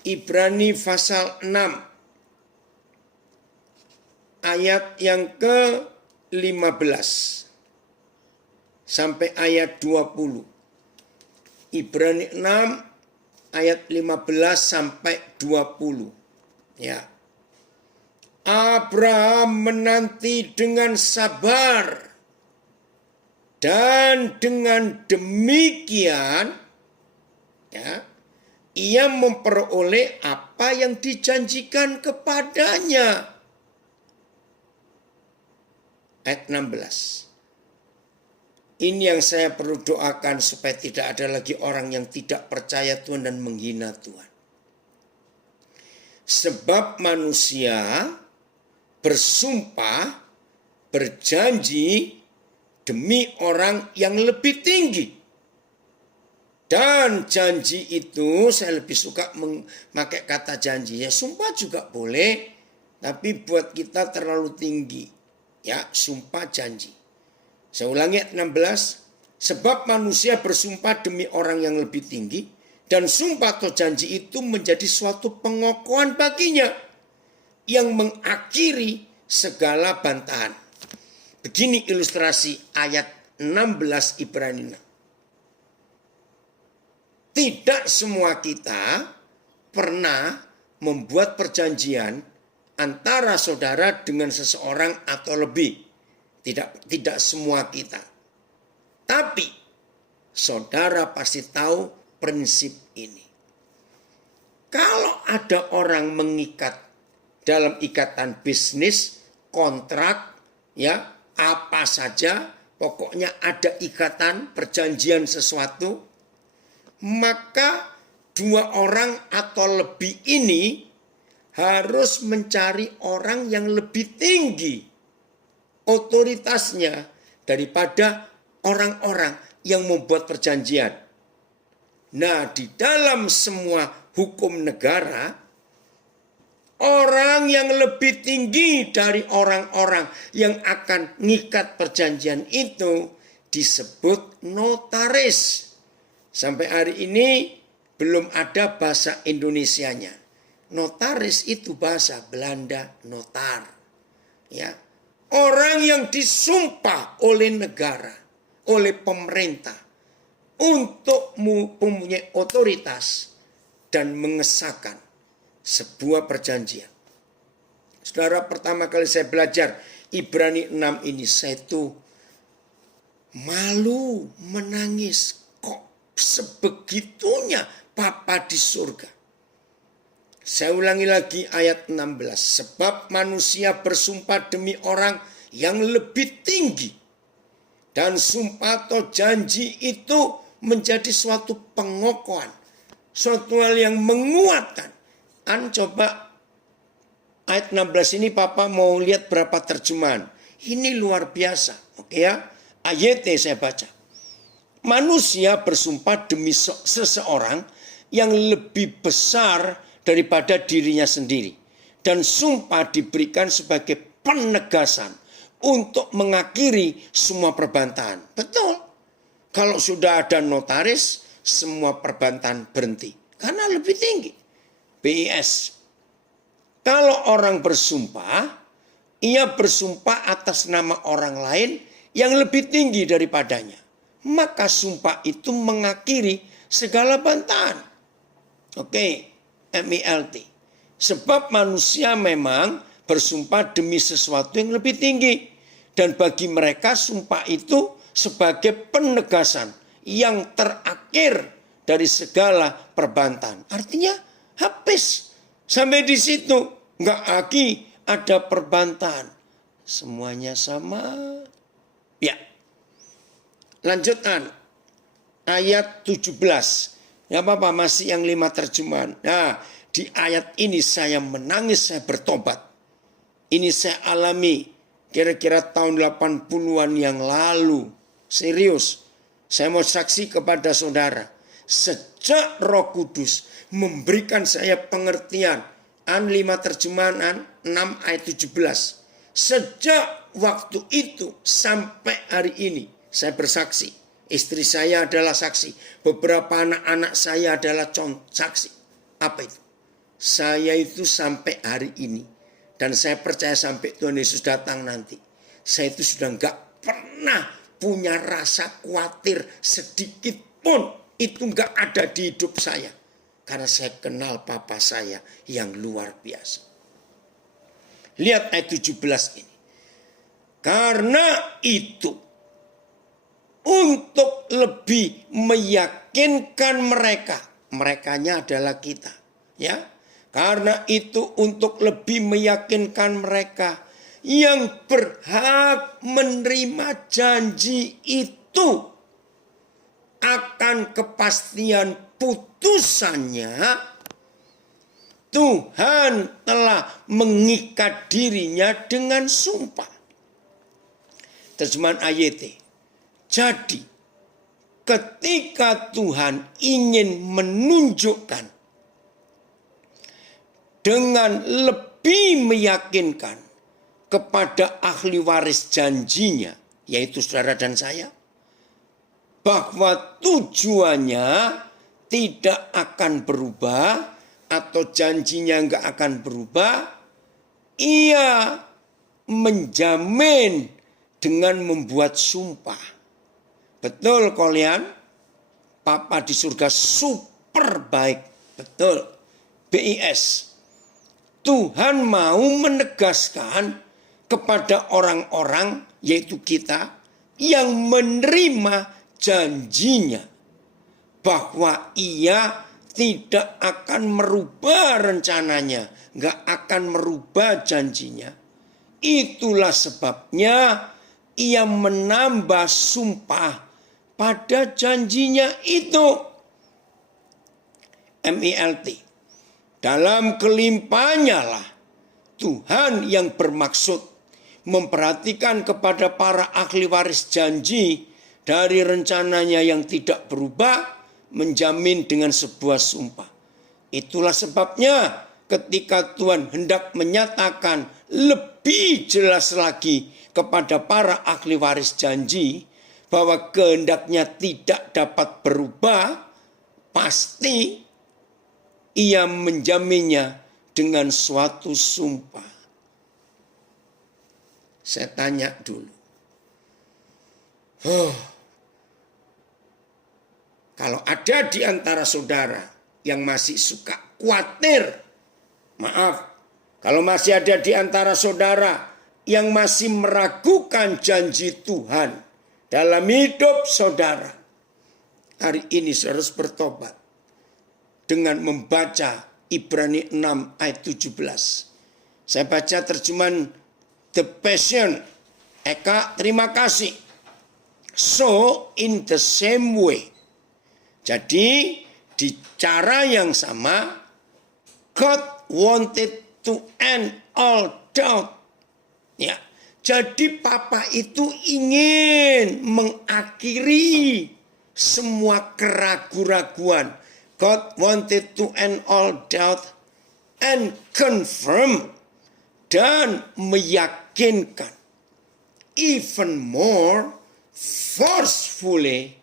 Ibrani pasal 6 ayat yang ke-15 sampai ayat 20. Ibrani 6 ayat 15 sampai 20. Ya. Abraham menanti dengan sabar, dan dengan demikian ya, ia memperoleh apa yang dijanjikan kepadanya. Ayat 16. Ini yang saya perlu doakan supaya tidak ada lagi orang yang tidak percaya Tuhan dan menghina Tuhan. Sebab manusia bersumpah, berjanji demi orang yang lebih tinggi. Dan janji itu saya lebih suka memakai kata janji. Ya sumpah juga boleh, tapi buat kita terlalu tinggi. Ya, sumpah janji. Saya ulangi ayat 16. Sebab manusia bersumpah demi orang yang lebih tinggi, dan sumpah atau janji itu menjadi suatu pengokohan baginya yang mengakhiri segala bantahan. Begini ilustrasi ayat 16 Ibrani 6. Tidak semua kita pernah membuat perjanjian antara saudara dengan seseorang atau lebih. Tidak semua kita. Tapi saudara pasti tahu prinsip ini. Kalau ada orang mengikat dalam ikatan bisnis, kontrak, ya apa saja, pokoknya ada ikatan perjanjian sesuatu, maka dua orang atau lebih ini harus mencari orang yang lebih tinggi otoritasnya daripada orang-orang yang membuat perjanjian. Nah, di dalam semua hukum negara, orang yang lebih tinggi dari orang-orang yang akan ngikat perjanjian itu disebut notaris. Sampai hari ini belum ada bahasa Indonesianya. Notaris itu bahasa Belanda, notar. Ya. Orang yang disumpah oleh negara, oleh pemerintah untuk mempunyai otoritas dan mengesahkan sebuah perjanjian. Saudara, pertama kali saya belajar Ibrani 6 ini, saya tuh malu, menangis. Kok sebegitunya Bapa di surga? Saya ulangi lagi ayat 16. Sebab manusia bersumpah demi orang yang lebih tinggi. Dan sumpah atau janji itu menjadi suatu pengokohan. Suatu hal yang menguatkan. Coba ayat 16 ini Papa mau lihat berapa terjemahan. Ini luar biasa. Oke ya. Ayatnya saya baca. Manusia bersumpah demi seseorang yang lebih besar daripada dirinya sendiri. Dan sumpah diberikan sebagai penegasan untuk mengakhiri semua perbantahan. Betul. Kalau sudah ada notaris, semua perbantahan berhenti. Karena lebih tinggi. BIS. Kalau orang bersumpah, ia bersumpah atas nama orang lain yang lebih tinggi daripadanya. Maka sumpah itu mengakhiri segala bantahan. Oke. MILT. Sebab manusia memang bersumpah demi sesuatu yang lebih tinggi. Dan bagi mereka sumpah itu sebagai penegasan yang terakhir dari segala perbantahan. Artinya habis. Sampai di situ nggak lagi ada perbantahan. Semuanya sama. Ya. Lanjutan. Ayat 17. Ya apa-apa, masih yang 5 terjemahan. Nah, di ayat ini saya menangis, saya bertobat. Ini saya alami kira-kira tahun 80-an yang lalu. Serius. Saya mau saksi kepada saudara. Sejak Roh Kudus memberikan saya pengertian. An 5 terjemahan 6 ayat 17. Sejak waktu itu sampai hari ini saya bersaksi. Istri saya adalah saksi. Beberapa anak-anak saya adalah saksi. Apa itu? Saya itu sampai hari ini. Dan saya percaya sampai Tuhan Yesus datang nanti. Saya itu sudah enggak pernah punya rasa khawatir sedikit pun. Itu enggak ada di hidup saya. Karena saya kenal Papa saya yang luar biasa. Lihat ayat 17 ini. Karena itu, untuk lebih meyakinkan mereka. Merekanya adalah kita. Ya. Karena itu untuk lebih meyakinkan mereka yang berhak menerima janji itu akan kepastian putusannya, Tuhan telah mengikat dirinya dengan sumpah. Terjemahan AYT. Jadi, ketika Tuhan ingin menunjukkan dengan lebih meyakinkan kepada ahli waris janjinya, yaitu saudara dan saya, bahwa tujuannya tidak akan berubah atau janjinya enggak akan berubah, ia menjamin dengan membuat sumpah. Betul kalian? Papa di surga super baik. Betul. BIS. Tuhan mau menegaskan kepada orang-orang, yaitu kita, yang menerima janjinya. Bahwa ia tidak akan merubah rencananya. Nggak akan merubah janjinya. Itulah sebabnya ia menambah sumpah pada janjinya itu. MILT. Dalam kelimpahannya lah Tuhan yang bermaksud memperhatikan kepada para ahli waris janji dari rencananya yang tidak berubah, menjamin dengan sebuah sumpah. Itulah sebabnya ketika Tuhan hendak menyatakan lebih jelas lagi kepada para ahli waris janji bahwa kehendaknya tidak dapat berubah, pasti ia menjaminnya dengan suatu sumpah. Saya tanya dulu. Kalau ada di antara saudara yang masih suka khawatir, maaf, kalau masih ada di antara saudara yang masih meragukan janji Tuhan dalam hidup saudara, hari ini saudara harus bertobat dengan membaca Ibrani 6 ayat 17. Saya baca terjemahan The Passion. Eka, terima kasih. So in the same way. Jadi di cara yang sama, God wanted to end all doubt. Ya, jadi Papa itu ingin mengakhiri semua keraguan-raguan. God wanted to end all doubt and confirm, dan meyakinkan even more forcefully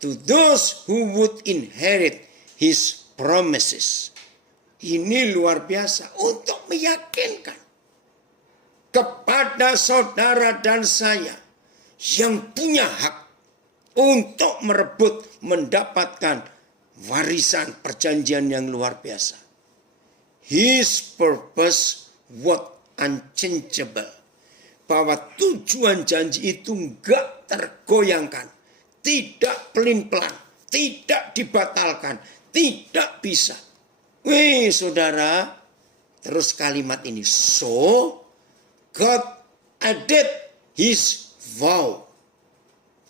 to those who would inherit his promises. Ini luar biasa, untuk meyakinkan kepada saudara dan saya yang punya hak untuk merebut mendapatkan warisan perjanjian yang luar biasa. His purpose was unchangeable. bahwa tujuan janji itu enggak tergoyangkan, tidak pelin-pelan, tidak dibatalkan, tidak bisa. Wih saudara, terus kalimat ini, so God added his vow.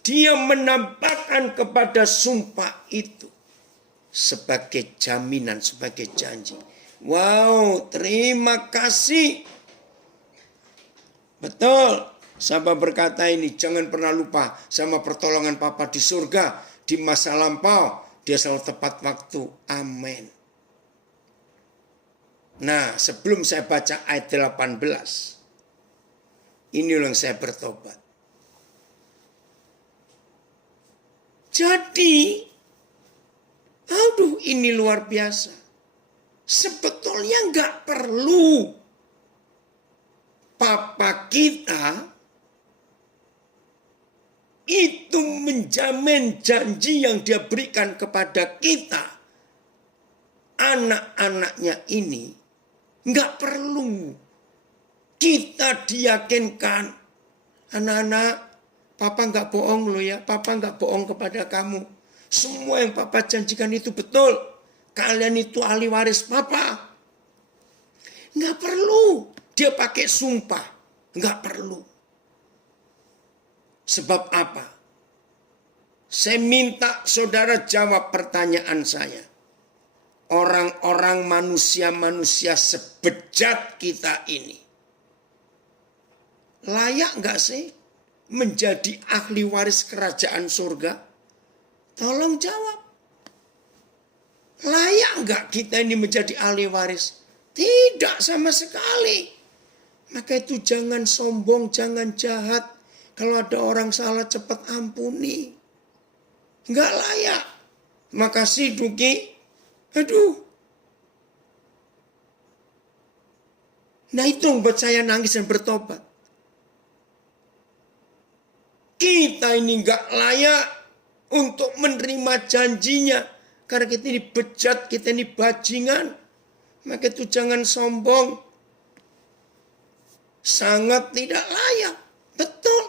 Dia menampakkan kepada sumpah itu sebagai jaminan, sebagai janji. Wow, terima kasih. Betul, sahabat berkata ini, jangan pernah lupa sama pertolongan Papa di surga, di masa lampau, dia selalu tepat waktu. Amin. Nah, sebelum saya baca ayat 18, ini yang saya bertobat. Jadi, aduh ini luar biasa. Sebetulnya nggak perlu Papa kita itu menjamin janji yang dia berikan kepada kita, anak-anaknya ini, nggak perlu kita diyakinkan, anak-anak, Papa nggak bohong loh ya, Papa nggak bohong kepada kamu. Semua yang Papa janjikan itu betul. Kalian itu ahli waris Papa. Nggak perlu dia pakai sumpah. Nggak perlu. Sebab apa? Saya minta saudara jawab pertanyaan saya. Orang-orang manusia-manusia sebejat kita ini, layak nggak sih menjadi ahli waris kerajaan surga? Tolong jawab. Layak nggak kita ini menjadi ahli waris? Tidak sama sekali. Maka itu jangan sombong, jangan jahat. Kalau ada orang salah cepat ampuni. Nggak layak. Makasih Duki. Aduh. Nah itu buat saya nangis dan bertobat. Kita ini nggak layak untuk menerima janjinya. Karena kita ini bejat, kita ini bajingan. Maka itu jangan sombong. Sangat tidak layak. Betul.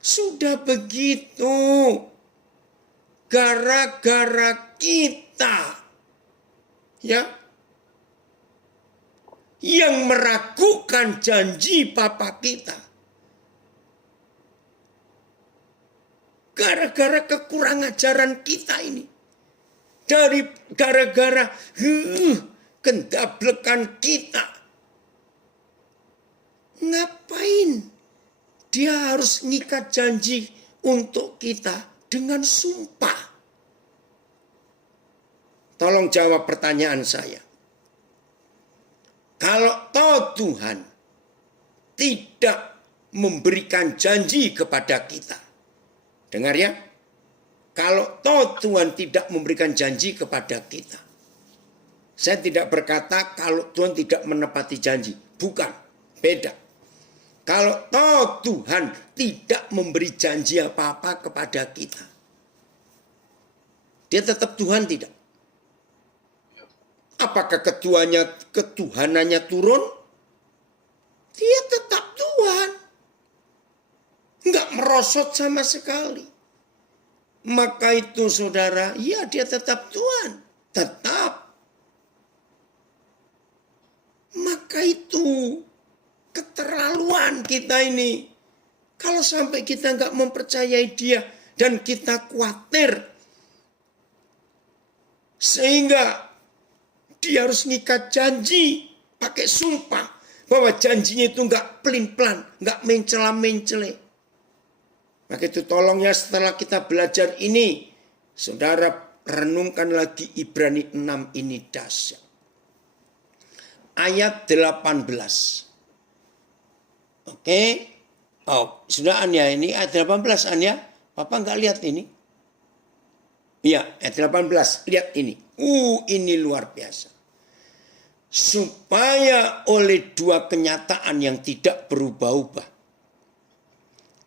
Sudah begitu. Gara-gara kita. Ya. Yang meragukan janji Papa kita. Gara-gara kekurangan ajaran kita ini. Dari gara-gara kendablekan kita. Ngapain dia harus ngikat janji untuk kita dengan sumpah? Tolong jawab pertanyaan saya. Kalau toh Tuhan tidak memberikan janji kepada kita. Dengar ya. Kalau toh Tuhan tidak memberikan janji kepada kita. Saya tidak berkata kalau Tuhan tidak menepati janji. Bukan. Beda. Kalau toh Tuhan tidak memberi janji apa-apa kepada kita. Dia tetap Tuhan tidak? Apakah ketuhanannya turun? Dia tetap Tuhan. Enggak merosot sama sekali. Maka itu saudara, ya dia tetap Tuhan. Tetap. Maka itu keterlaluan kita ini. Kalau sampai kita nggak mempercayai dia dan kita khawatir. Sehingga dia harus ngikat janji. Pakai sumpah. Bahwa janjinya itu nggak pelin-pelan. Nggak mencela-mencele. Maka itu tolong ya setelah kita belajar ini. Saudara renungkan lagi Ibrani 6 ini dahsyat. Ayat 18. Oke. Oh, sudah Anya ini ayat 18 Anya. Papa nggak lihat ini? Iya, ayat 18. Lihat ini. Ini luar biasa. Supaya oleh dua kenyataan yang tidak berubah-ubah.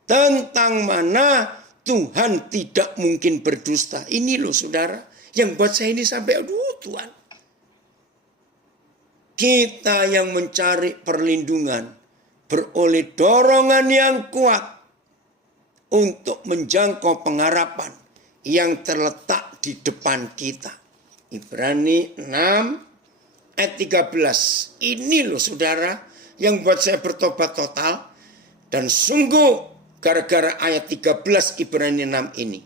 Tentang mana Tuhan tidak mungkin berdusta. Ini loh saudara. Yang buat saya ini sampai aduh Tuhan. Kita yang mencari perlindungan. beroleh dorongan yang kuat untuk menjangkau pengharapan yang terletak di depan kita. Ibrani 6 ayat 13. Ini loh saudara yang buat saya bertobat total. Dan sungguh gara-gara ayat 13 Ibrani 6 ini,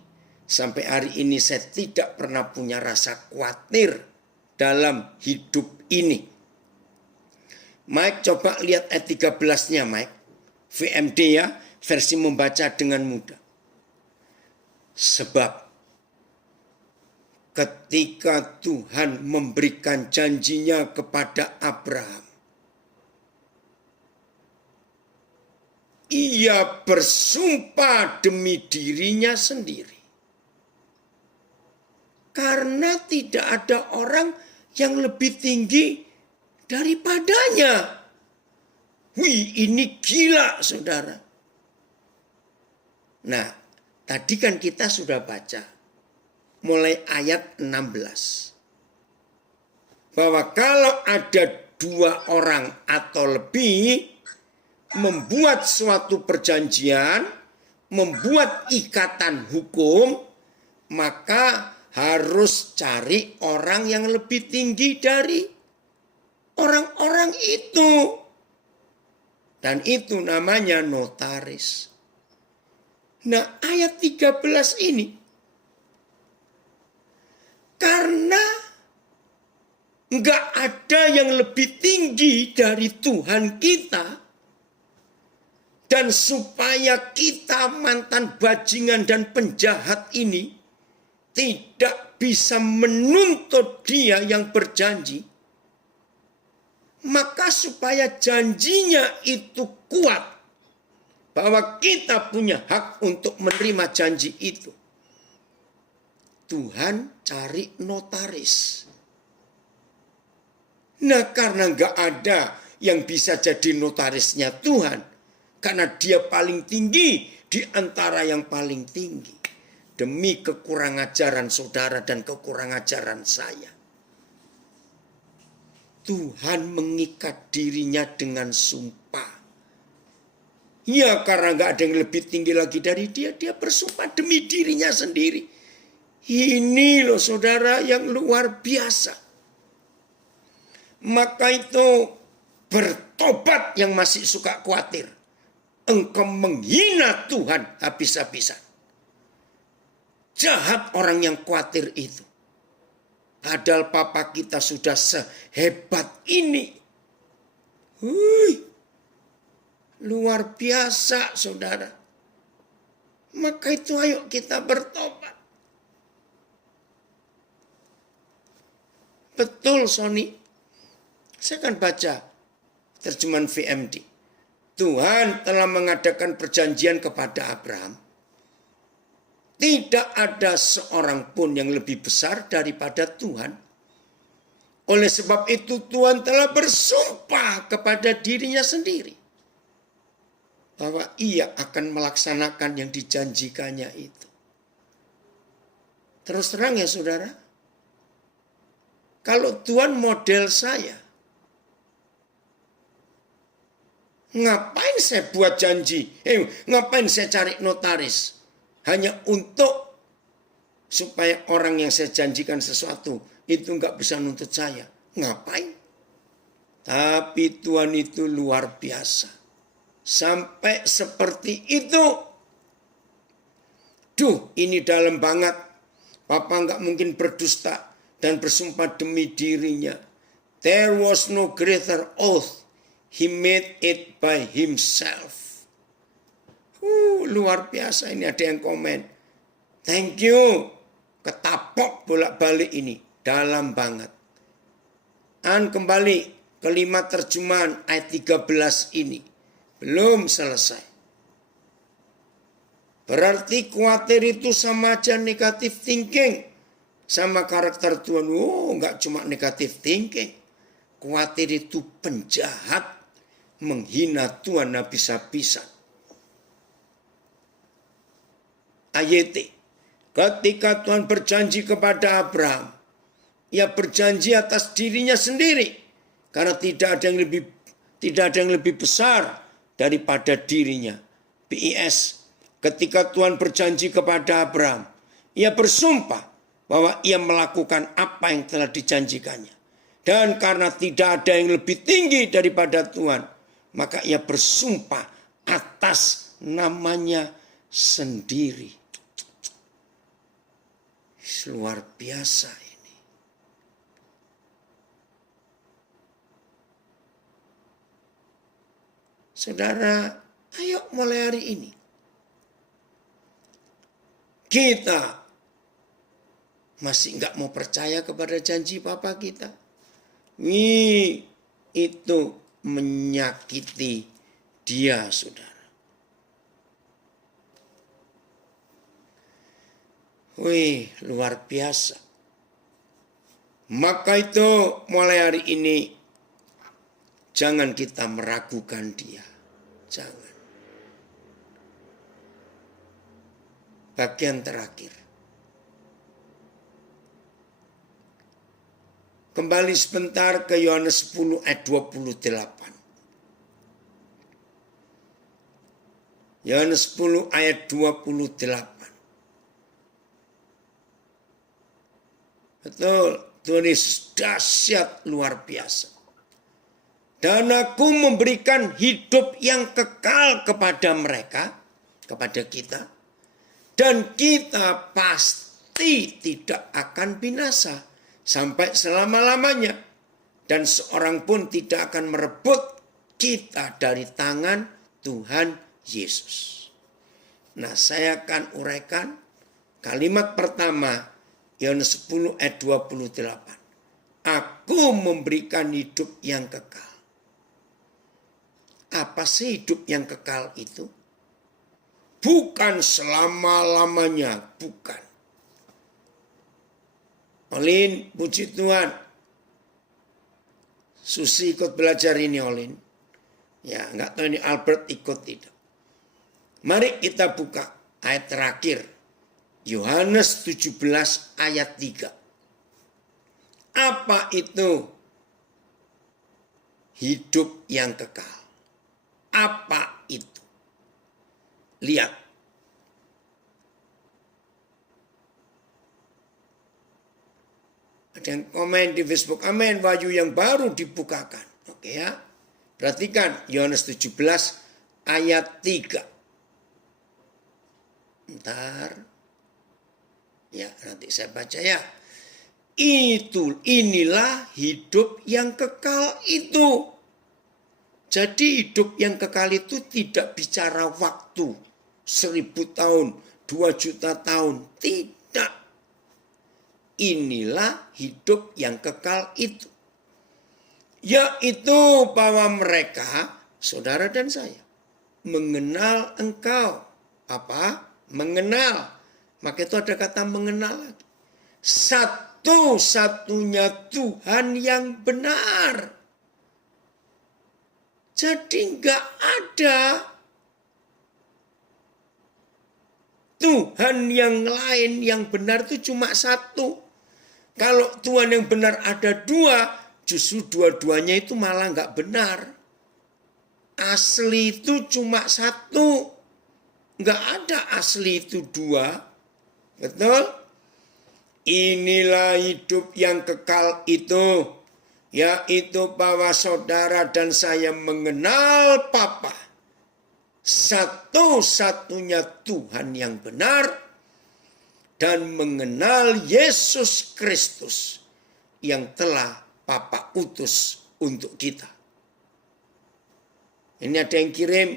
sampai hari ini saya tidak pernah punya rasa khawatir dalam hidup ini. Mike coba lihat ayat 13-nya Mike. VMD ya, versi membaca dengan mudah. Sebab ketika Tuhan memberikan janjinya kepada Abraham, ia bersumpah demi dirinya sendiri. Karena tidak ada orang yang lebih tinggi daripadanya. Wih, ini gila saudara. Nah, tadi kan kita sudah baca mulai ayat 16. Bahwa kalau ada 2 orang atau lebih membuat suatu perjanjian, membuat ikatan hukum, maka harus cari orang yang lebih tinggi dari orang-orang itu. Dan itu namanya notaris. Nah, ayat 13 ini, karena nggak ada yang lebih tinggi dari Tuhan kita, dan supaya kita mantan bajingan dan penjahat ini tidak bisa menuntut dia yang berjanji, maka supaya janjinya itu kuat, bahwa kita punya hak untuk menerima janji itu, Tuhan cari notaris. Nah, karena nggak ada yang bisa jadi notarisnya Tuhan, karena dia paling tinggi di antara yang paling tinggi. Demi kekurangajaran saudara dan kekurangajaran saya, Tuhan mengikat dirinya dengan sumpah. Ya, karena nggak ada yang lebih tinggi lagi dari dia, dia bersumpah demi dirinya sendiri. Ini loh saudara yang luar biasa. Maka itu bertobat yang masih suka khawatir. Engkau menghina Tuhan habis-habisan. Jahat orang yang khawatir itu. Padahal papa kita sudah sehebat ini. Luar biasa saudara. Maka itu ayo kita bertobat. Betul Sony. Saya akan baca terjemahan VMD. Tuhan telah mengadakan perjanjian kepada Abraham. Tidak ada seorang pun yang lebih besar daripada Tuhan. Oleh sebab itu Tuhan telah bersumpah kepada dirinya sendiri, bahwa ia akan melaksanakan yang dijanjikannya itu. Terus terang ya saudara. Kalau Tuhan model saya, ngapain saya buat janji? Ngapain saya cari notaris? Hanya untuk supaya orang yang saya janjikan sesuatu itu nggak bisa nuntut saya. Ngapain? Tapi Tuhan itu luar biasa. Sampai seperti itu. Duh, ini dalam banget. Papa nggak mungkin berdusta dan bersumpah demi dirinya. There was no greater oath. He made it by himself. Luar biasa, ini ada yang komen. Thank you. Ketapok bolak-balik ini. Dalam banget. Kembali kelima terjemahan ayat 13 ini. Belum selesai. Berarti khawatir itu sama aja negative thinking. Sama karakter Tuhan. Enggak cuma negative thinking. Khawatir itu penjahat. Menghina Tuhan habis-habisan. Ayat ketika Tuhan berjanji kepada Abraham, ia berjanji atas dirinya sendiri, karena tidak ada yang lebih besar daripada dirinya. BIS, ketika Tuhan berjanji kepada Abraham, ia bersumpah bahwa ia melakukan apa yang telah dijanjikannya. Dan karena tidak ada yang lebih tinggi daripada Tuhan, maka ia bersumpah atas namanya sendiri. Luar biasa ini. Saudara, ayo mulai hari ini kita masih nggak mau percaya kepada janji Bapa kita. Itu menyakiti dia, saudara. Luar biasa. Maka itu mulai hari ini jangan kita meragukan dia. Jangan. Bagian terakhir. Kembali sebentar ke Yohanes 10 ayat 28. Yohanes 10 ayat 28. Betul, Tuhan Yesus dahsyat luar biasa. Dan aku memberikan hidup yang kekal kepada mereka, kepada kita. Dan kita pasti tidak akan binasa sampai selama-lamanya. Dan seorang pun tidak akan merebut kita dari tangan Tuhan Yesus. Nah, saya akan uraikan kalimat pertama, Yohanes 10 ayat 28. Aku memberikan hidup yang kekal. Apa sih hidup yang kekal itu? Bukan selama-lamanya, bukan. Olin, puji Tuhan. Susi ikut belajar ini, Olin. Ya, enggak tahu ini Albert ikut tidak. Mari kita buka ayat terakhir. Yohanes 17 ayat 3. Apa itu hidup yang kekal? Apa itu? Lihat. Ada yang komen di Facebook, amin, wahyu yang baru dibukakan. Oke ya. Perhatikan Yohanes 17 ayat 3. Bentar. Ya, nanti saya baca ya. Inilah hidup yang kekal itu. Jadi hidup yang kekal itu tidak bicara waktu. 1000 tahun, 2 juta tahun. Tidak. Inilah hidup yang kekal itu. Yaitu bahwa mereka, saudara dan saya, mengenal engkau. Apa? Mengenal. Maka itu ada kata mengenal lagi. Satu-satunya Tuhan yang benar. Jadi enggak ada Tuhan yang lain yang benar itu cuma satu. Kalau Tuhan yang benar ada dua, justru dua-duanya itu malah enggak benar. Asli itu cuma satu. Enggak ada asli itu dua. Betul? Inilah hidup yang kekal itu, yaitu bahwa saudara dan saya mengenal Bapa, satu-satunya Tuhan yang benar, dan mengenal Yesus Kristus yang telah Bapa utus untuk kita. Ini ada yang kirim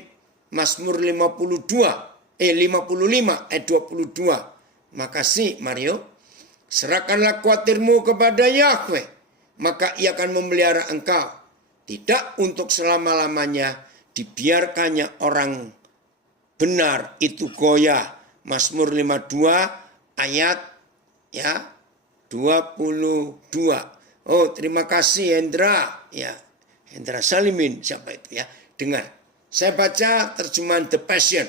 Mazmur 55 ayat 22. Makasih Mario. Serahkanlah khawatirmu kepada Yahweh, maka ia akan memelihara engkau. Tidak untuk selama-lamanya, dibiarkannya orang benar itu goyah. Mazmur 52 ayat 22. Oh, terima kasih Hendra. Ya, Hendra Salimin, siapa itu ya? Dengar. Saya baca terjemahan The Passion.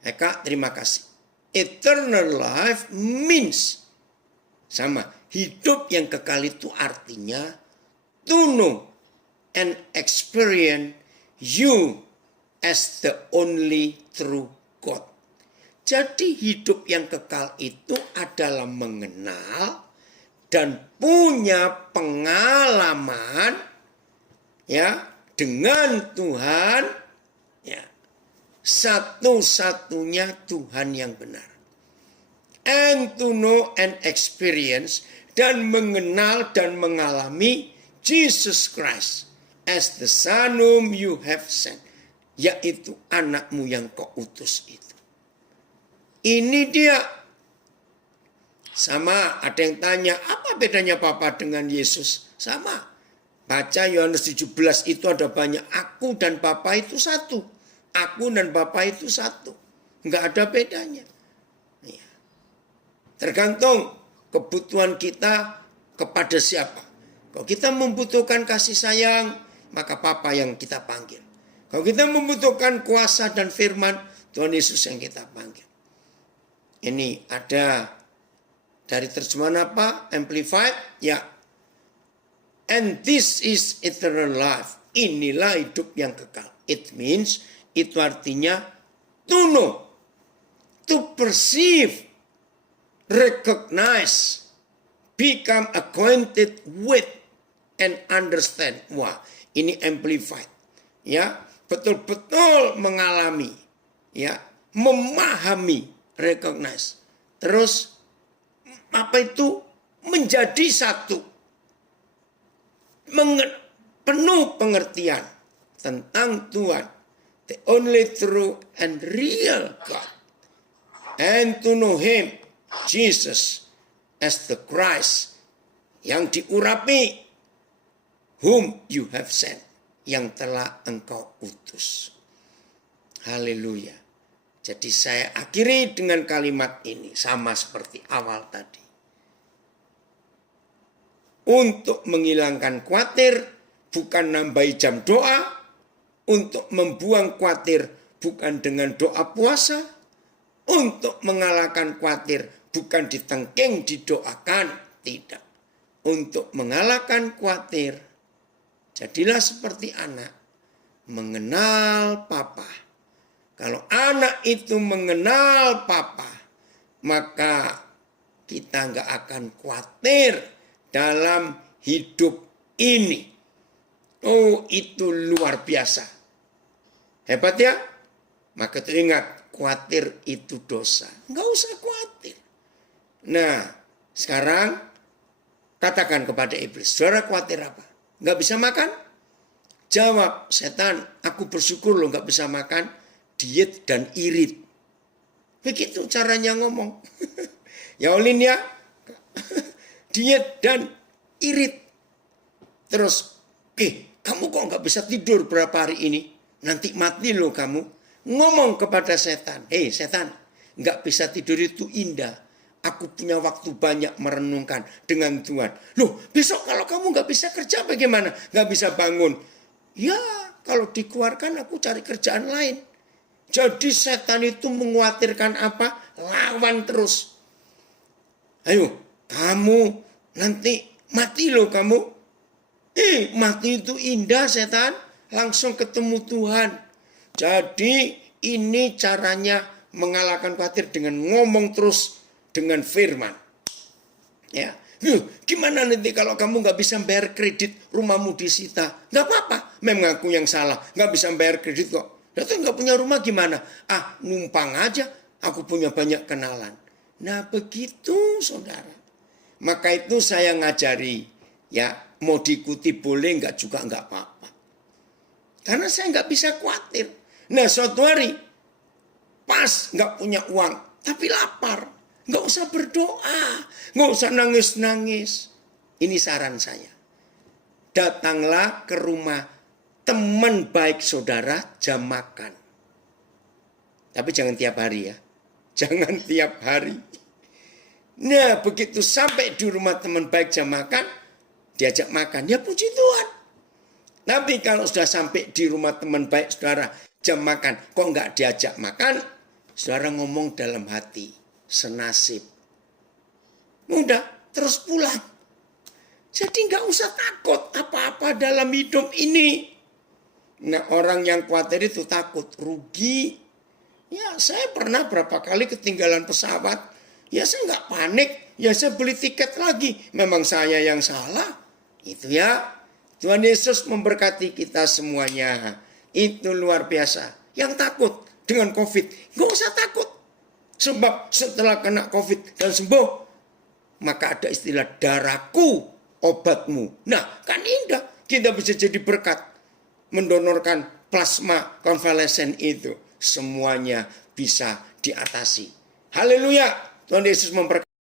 Eka, terima kasih. Eternal life means sama. Hidup yang kekal itu artinya to know and experience you as the only true God. Jadi hidup yang kekal itu adalah mengenal dan punya pengalaman ya dengan Tuhan, ya, satu-satunya Tuhan yang benar. And to know and experience, dan mengenal dan mengalami Jesus Christ as the Son whom you have sent, yaitu anakmu yang kau utus itu. Ini dia. Sama, ada yang tanya, apa bedanya Papa dengan Yesus? Sama. Baca Yohanes 17 itu ada banyak, aku dan Bapa itu satu. Aku dan Bapa itu satu. Enggak ada bedanya. Ya. Tergantung kebutuhan kita kepada siapa. Kalau kita membutuhkan kasih sayang, maka Papa yang kita panggil. Kalau kita membutuhkan kuasa dan firman, Tuhan Yesus yang kita panggil. Ini ada dari terjemahan apa? Amplified, ya. And this is eternal life. Inilah hidup yang kekal. It means, itu artinya to know, to perceive, recognize, become acquainted with, and understand. Wah, ini amplified. Ya, betul-betul mengalami, ya, memahami, recognize. Terus apa itu? Menjadi satu. Penuh pengertian tentang Tuhan. The only true and real God. And to know Him, Jesus, as the Christ, yang diurapi, whom you have sent, yang telah engkau utus. Haleluya. Jadi saya akhiri dengan kalimat ini, sama seperti awal tadi. Untuk menghilangkan khawatir, bukan nambahi jam doa. Untuk membuang khawatir, bukan dengan doa puasa. Untuk mengalahkan khawatir, bukan ditengking, didoakan. Tidak. Untuk mengalahkan khawatir, jadilah seperti anak. Mengenal Papa. Kalau anak itu mengenal Papa, maka kita nggak akan khawatir dalam hidup ini. Oh, itu luar biasa. Hebat ya? Maka itu ingat, khawatir itu dosa. Nggak usah khawatir. Nah, sekarang katakan kepada iblis, saudara khawatir apa? Nggak bisa makan? Jawab, setan, aku bersyukur lo nggak bisa makan, diet dan irit. Begitu caranya ngomong. Ya Olin ya, diet dan irit. Terus, kamu kok nggak bisa tidur berapa hari ini? Nanti mati loh kamu. Ngomong kepada setan, setan, nggak bisa tidur itu indah. Aku punya waktu banyak merenungkan dengan Tuhan. Loh, besok kalau kamu nggak bisa kerja bagaimana? Nggak bisa bangun. Ya, kalau dikeluarkan aku cari kerjaan lain. Jadi setan itu mengkhawatirkan apa? Lawan terus. Ayo, kamu nanti mati loh kamu. Mati itu indah setan. Langsung ketemu Tuhan. Jadi ini caranya mengalahkan khawatir dengan ngomong terus dengan firman. Ya, gimana nanti kalau kamu nggak bisa bayar kredit rumahmu disita? Nggak apa-apa, memang aku yang salah. Nggak bisa bayar kredit kok. Lalu nggak punya rumah gimana? Numpang aja. Aku punya banyak kenalan. Nah begitu saudara. Maka itu saya ngajari. Ya mau diikuti boleh nggak juga nggak apa-apa. Karena saya nggak bisa khawatir. Nah suatu hari pas nggak punya uang. Tapi lapar. Nggak usah berdoa. Nggak usah nangis-nangis. Ini saran saya. Datanglah ke rumah teman baik saudara jam makan. Tapi jangan tiap hari ya. Jangan tiap hari. Nah begitu sampai di rumah teman baik jam makan. Diajak makan. Ya puji Tuhan. Tapi kalau sudah sampai di rumah teman baik saudara jam makan. Kok nggak diajak makan? Saudara ngomong dalam hati. Senasib. Udah terus pulang. Jadi nggak usah takut apa-apa dalam hidup ini. Nah, orang yang khawatir itu takut rugi. Ya, saya pernah berapa kali ketinggalan pesawat. Ya, saya nggak panik. Ya, saya beli tiket lagi. Memang saya yang salah. Itu ya. Tuhan Yesus memberkati kita semuanya. Itu luar biasa. Yang takut dengan COVID, nggak usah takut. Sebab setelah kena COVID dan sembuh, maka ada istilah darahku obatmu. Nah, kan indah. Kita bisa jadi berkat. Mendonorkan plasma konvalesen itu. Semuanya bisa diatasi. Haleluya. Tuhan Yesus memberkati.